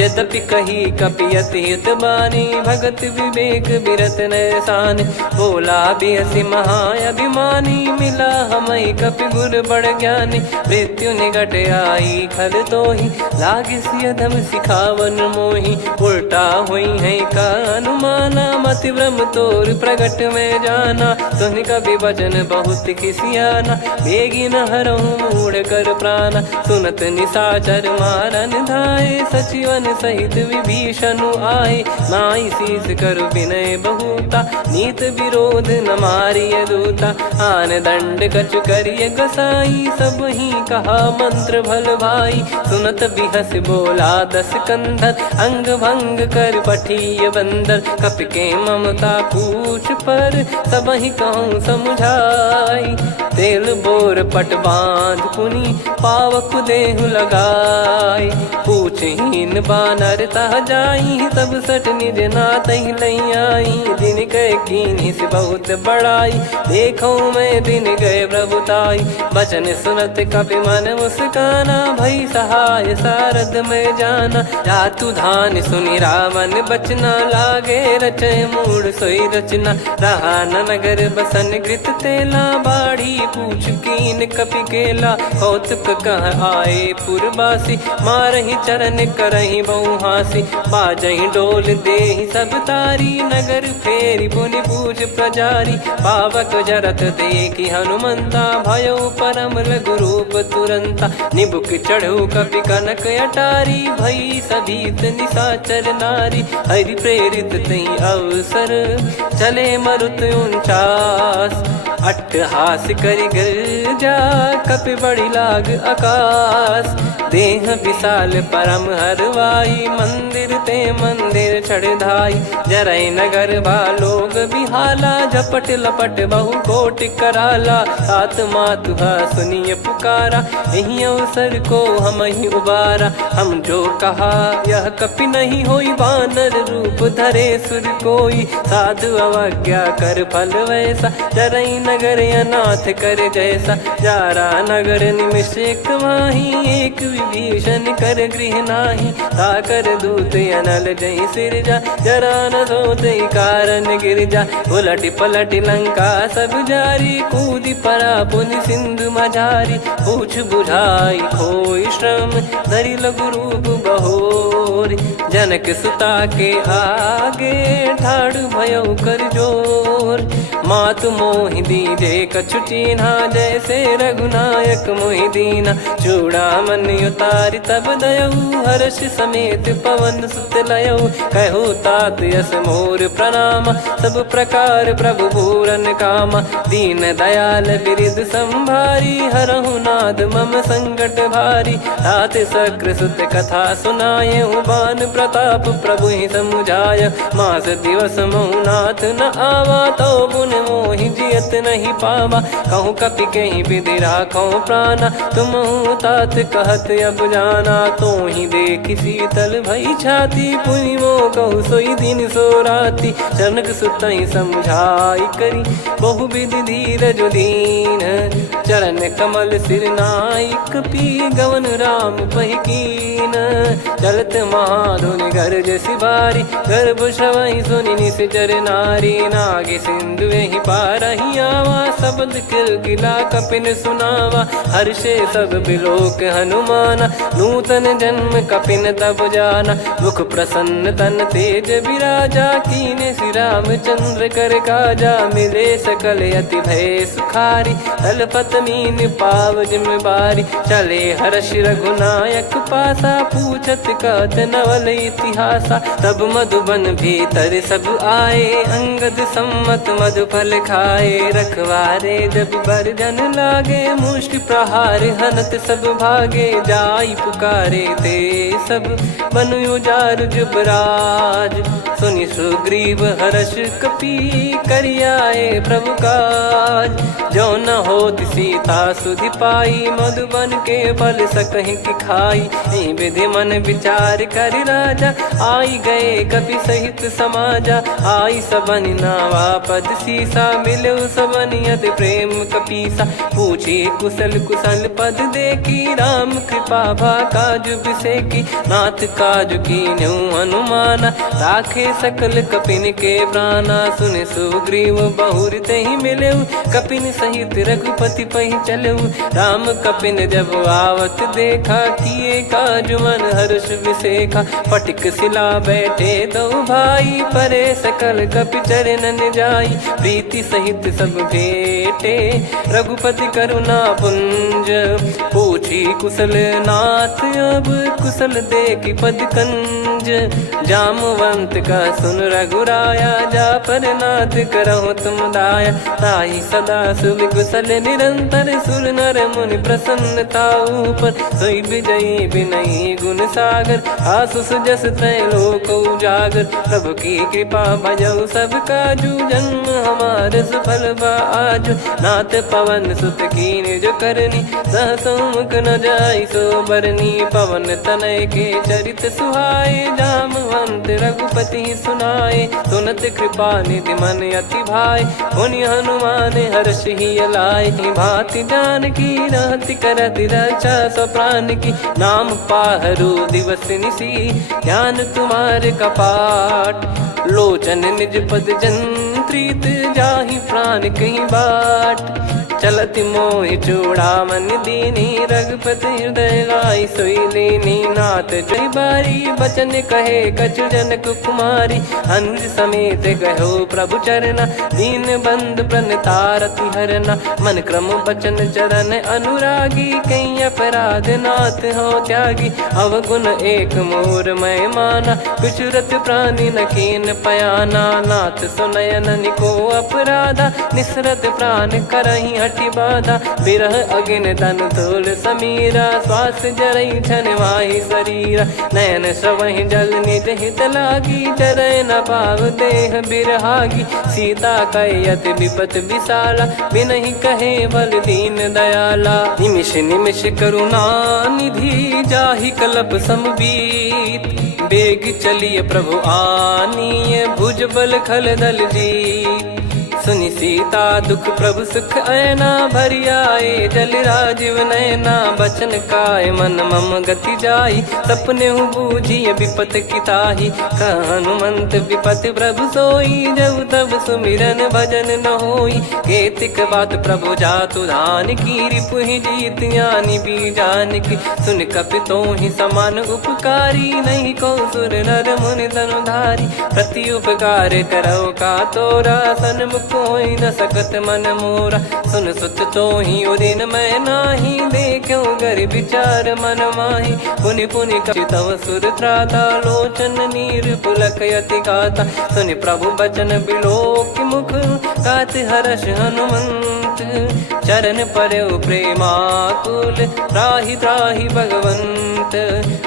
यद्यपि कही कपियत हित बानी, भगत विवेक बिरत नैसान, बोला बिहसी महाअभिमानी, मिला हमई कपि गुर बड़ ज्ञानी, मृत्यु निकट आई खल तोहि, लागे सिय धम सिखावन मोहि, उल्टा हुई है का अनुमाना, मति ब्रह्म तोर प्रगट में जाना, सुन कवि वचन बहुत खिसियाना, बेगी न हरहु मूढ़ कर प्राणा, सुनत निशाचर मारन धाये, सचिवन सहित विभीषणु आए, नाई शीस कर विनय बहुता, नीत विरोध न मारिय दूता, आन दंड कछु करिय गसाई, सब ही कहा मंत्र भल भाई, सुनत बिहस बोला दस कंधर, अंग भंग कर पठिय बंदर, कप के ममता पूछ पर, सब ही कहूँ समझाई, तेल बोर पट बांध पुनि, पावक देहु लगाई, पूछहीन बानर तह जाई, सब सट निज नातहि लई आई, दिन गए कीन्ही से बहुत बड़ाई, देखो मैं दिन गए प्रभुताई, बचन सुनत कपि मन मुस्काना, भई सहाय सारद में जाना, जातु धान सुनि रामन बचना, लागे रचय मूढ़ सोई रचना, रहा न नगर बसन कृत तेला, बाढ़ी पूछ कीन कपि केला, कौतुक कह आए पुरबासी, मारहि चरण करहि बहु हासी, बाजहि डोल देहि सब तारी, नगर फेरी पुनि पूछ प्रजारी, पावक जरत देखि हनुमंता, भयो परम लघु रूप तुरंता, निबुक चढ़ऊ कपि कनक अटारी, भई सभीत निशाचर नारी, हरि प्रेरित तई अवसर, चले मरुत 49, अट्टहास करि गिरजा, कपि बड़ी लाग आकाश, देह विशाल परम हरवाई, मंदिर ते मंदिर चढ़ाई, जरई नगर भालोग बिहाला, झपट लपट बहु कोट कराला, सात मातुहा सुनिय पुकारा, यही अवसर को हम ही उबारा, हम जो कहा यह कपि नहीं होई, बानर रूप धरे सुर कोई, साधु अवज्ञा कर फल वैसा, जरई नगर अनाथ कर जैसा, जारा नगर निमिष एक माही, एक विभीषण कर गृह नाही, ताकर दूत अनल जय सिरजा, जरा न सोते कारण गिर जा, उलट पलट लंका सब जारी, कूदी परा पुनि सिंधु मझारी, पूछ बुझाई खोई श्रम, धरि लघु रूप बहोरी, जनक सुता के आगे, ठाड़ भयो कर जोर, मातु मोहि दीजे कछु चीन्हा, जैसे रघुनायक मोहि दीना, चूड़ामन उतारि तब दयऊ, हर्ष समेत पवन सुत लयऊ, कहु तात यस मोर प्रणाम, सब प्रकार प्रभु पूरन कामा, दीन दयाल बिरिद संभारी, हरहु नाद मम संकट भारी, तात सक्र सुत कथा सुनाये, बान प्रताप प्रभु ही समुझाय, मास दिवस महु नाथ न आवा, तो पुन मोहि जियत नहीं पावा, कहूँ कपि कहीं विधि राखो प्राणा, तुम तात कहत अब जाना, तो ही देख शीतल भई छाती, पुनि मो कहु सोई दिन सो राती, जनक सुतहि समझाई करी, बहु विधि धीरज दीन, चरण कमल सिर नाइक, पी गवन राम पहिकीन, चलत महाधुनि गरज सिबारी, गर्भ श्रवहि सुनि निश्चर नारी, नागे सिंधु ही पारहि आवा, शब्द किल गिला कपिन सुनावा, हर्षे सब बिलोक हनुमाना, नूतन जन्म कपिन तब जाना, मुख प्रसन्न तन तेज विराजा, कीने श्री रामचंद्र कर काजा, मिले सकल अति भय सुखारी, तलपत मीन पाव जिम्मेवारी, चले हर्ष रघुनायक पासा, पूछत कहत नवल इतिहासा, तब मधुबन भीतर सब आए, अंगद सम्मत मधुफल खाए, रखवा मारे जब बरजन लागे, मुष्टि प्रहार हनत सब भागे। जाई पुकारे ते सब बनु उजार जुबराज, सुनि सुग्रीव हर्ष कपि करियाए प्रभु काज। जो न होति सीता सुधि पाई, मधुबन के फल सकहि की खाई। विधि मन विचार कर राजा, आई गए कपि सहित समाजा। आई सबनि नावा पद सीसा, मिलो सबनि अति प्रेम कपीसा। पूछी कुशल कुशल पद देखी, राम कृपा भा काज बिसेकी। नाथ काज कीन्हु हनुमाना, राखे सकल कपिन के प्राणा। सुन सुग्रीव बहुर तेहि मिलेउ, कपिन सहित रघुपति पहि चलेउ। राम कपिन जब आवत देखा, किए काज मन हर्ष विसेखा। फटिक सिला बैठे दो भाई, परे सकल कपि चरणन जाई। प्रीति सहित सब भेटे, रघुपति करुणा पुंज। पूछी कुशल नाथ अब, कुशल देखि पद कंज। जामवंत का सुन रघुराया, जा पर नाथ करहु तुम दाया। ताहि सदा सुविकुशल निरंतर, सुर नर मुनि प्रसन्नता ऊपर। सोई विजयी विनयी गुण सागर, आसु सुजस त्रैलोक उजागर। प्रभु की कृपा भजऊ सब काजू, जन्म हमार सफल बा आज। नाथ पवन सुत की निज करनी, सहसो मुख न जाई सो बरनी। पवन तनय के चरित सुहाए, जामवंत रघुपति सुनाए। सुनत कृपा निधि मन अति भाई, मुनि हनुमान हर्ष ही लाए। भांति जानकी रहति करति रक्षा, सो प्राण की नाम पाहरु दिवस निसी। ज्ञान तुम्हारे कपाट, लोचन निज पद जंत्रित। जाहि प्राण कहीं बाट, चलति मोहि चूड़ामन दीनी। रघुपति हृदय लाई सोई लीनी। नाथ जय बारी बचन कहे, कछु जनक कुमारी। अनुज समेत गयो प्रभु चरना, दीन बंद प्रणतारति हरना। मन क्रम बचन चरण अनुरागी, कहीं अपराध नाथ हो त्यागी। अवगुण एक मोर मैं माना, विचुरत प्राणी न कीन पयाना। नाथ सुनयन निको अपराधा, निसरत प्राण करहि हटि बाधा। बिरह अगिन तन तोल समीरा, श्वास जरई छन माही शरीरा। नयन श्रवहि जल निज हित लागी, चरय न पाव देह बिरहागी। सीता कयत विपत विशाला, बिनहि कहे बल दीन दयाला। निमिष निमिष करुणा निधि, जाहि कलप समबीत। बेग चलिए प्रभु आनीय, भुज बल खल दल जीत। सुनि सीता दुख प्रभु सुख ऐना, भरि आए जल राजीव नैना। बचन काय मन मम गति जाई, सपने हूँ बूझिए विपत किताही। हनुमंत विपत प्रभु सोई, जब तब सुमिरन भजन न होई। केतिक बात प्रभु जातु धान की, रिपु ही जीत यानी बीजान की। सुन कपि तो ही समान उपकारी, नहीं को सुर नर मुनि तनुधारी। प्रति उपकार करो का तोरा, सन्मुख कोई न सकत मन मोरा। सुन सुत तो ही उदिन मैं नाही, देखो गर विचार मन माही। पुनि पुनि कचितव सुर त्राता, लोचन नीर पुलक यति गाता। सुनि प्रभु बचन बिलोक मुख, गात हर्ष हनुमंत। चरण परयो प्रेमाकुल, त्राहि त्राहि भगवंत।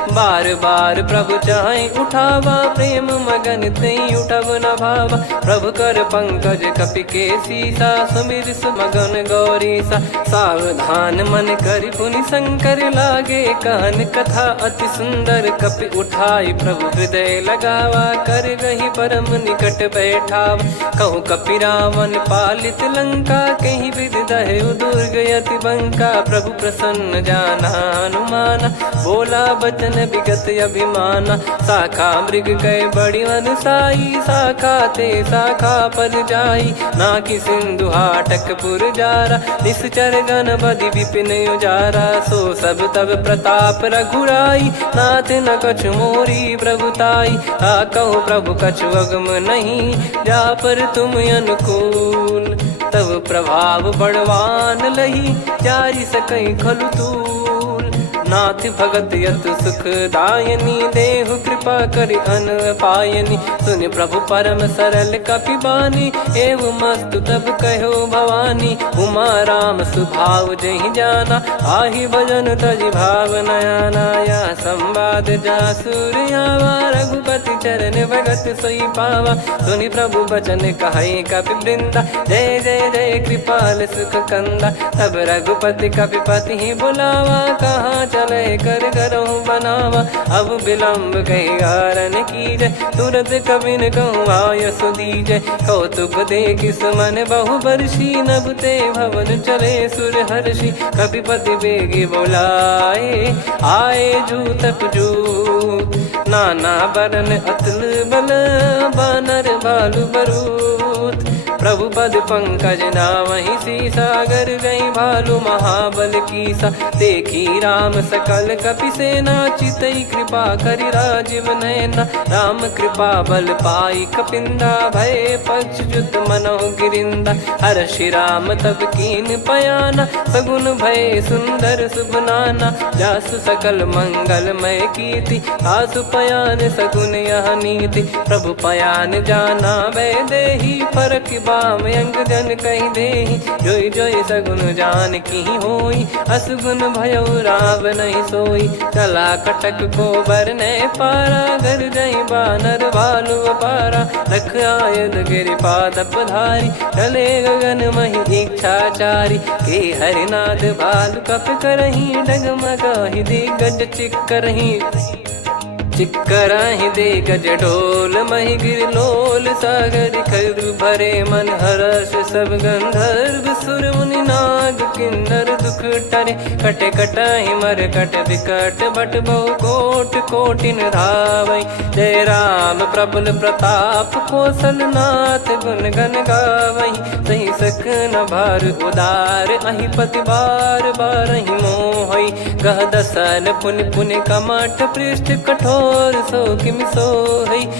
बार बार प्रभु चाहि उठावा, प्रेम मगन तई उठब न भावा। प्रभु कर पंकज कपि के सीसा, सुमिर सुमगन गौरीसा। सावधान मन करि पुनि शंकर लागे, कहन कथा अति सुंदर। कपि उठाई प्रभु हृदय लगावा, कर गही परम निकट बैठावा। कहूँ कपि रावण पालित लंका, कहीं विधि दहु दुर्ग यति बंका। प्रभु प्रसन्न जाना हनुमाना, बोला बचन विगत अभिमाना। शाखा मृग गए बड़ी अनुसाई, शाखा ते शाखा पर जाई। ना कि सिंधु हाटक पुर जारा, निश्चर गण बदि विपिन उजारा। सो सब तब प्रताप रघुराई, नाथ न कछु मोरी प्रभुताई। कहो प्रभु कछु अगम नहीं, जा पर तुम अनुकूल। तब प्रभाव बड़वान लही, जारी सकई खलु तूल। नाथ भगत यत सुखदायनी, देहु कृपा करि अन पायनी। सुन प्रभु परम सरल कपिबानी, एव मस्तु तब कहो भवानी। उमा राम सुभाव जहि जाना, आहि भजन तजि भाव नयाना। या संवाद जासुर आवा, रघुपति चरण भगत सोई पावा। सुनि प्रभु बचन कहै कपि वृंदा, जय जय जय कृपाल सुख कंदा। तब रघुपति कपिपति ही बुलावा, कहाँ चले कर करहु बनावा। अब विलम्ब कही कारण कीजय, तुरत कबिन कहूँ आयस दीजय। कौतुक देखि सुमन बहु बरसी, नभ ते भवन चले सुर हर्षि। कपिपति बेगी बोलाए, आए जूतक जूत। नाना बरन अतुल बल, बानर भालु बरूत। प्रभु पद पंकज नामहि सीसा, गर गई भालु महाबल कीसा। देखी राम सकल कपि सेना, चितई कृपा करि राजीव नयना। राम कृपा बल पाई कपिंदा, भय पक्ष जुत मनोह गिरिंदा। हर्षि राम तब कीन पयाना, सगुन भय सुंदर शुभ नाना। जासु सकल मंगलमय कीर्ति, आसु पयान सगुन यह नीति। प्रभु पयान जाना वै देहि, फरक बाम अंग जन कहि देहि। जोई जोई सगुन जान की होई, असगुन भयो राव नहीं सोई। चला कटक को बरने पारा, घर जई बानर भालु अपारा। लख आयद गिरिपाद पधारी, चले गगन महि इच्छाचारी। के हरिनाथ भालु कप करही, डगमगाहि दिग्गज चिक्करही। चिक्कराहि दे गज ढोल, महि गिर लोल। सागर खर भरे मन हर्ष, सब गंधर्व सुर मुनि नाग किन्नर दुख टरे। कटे कटाहि मर कट विकट, बट बहु कोट कोटिन धावै। जय राम प्रबल प्रताप, कौशल नाथ गुण गन गावै। सही सकन भार उदार, अहि पति बार बारहि मोहै। गह दसन पुन पुन कमठ, पृष्ठ कठोर सो किमि सोहै।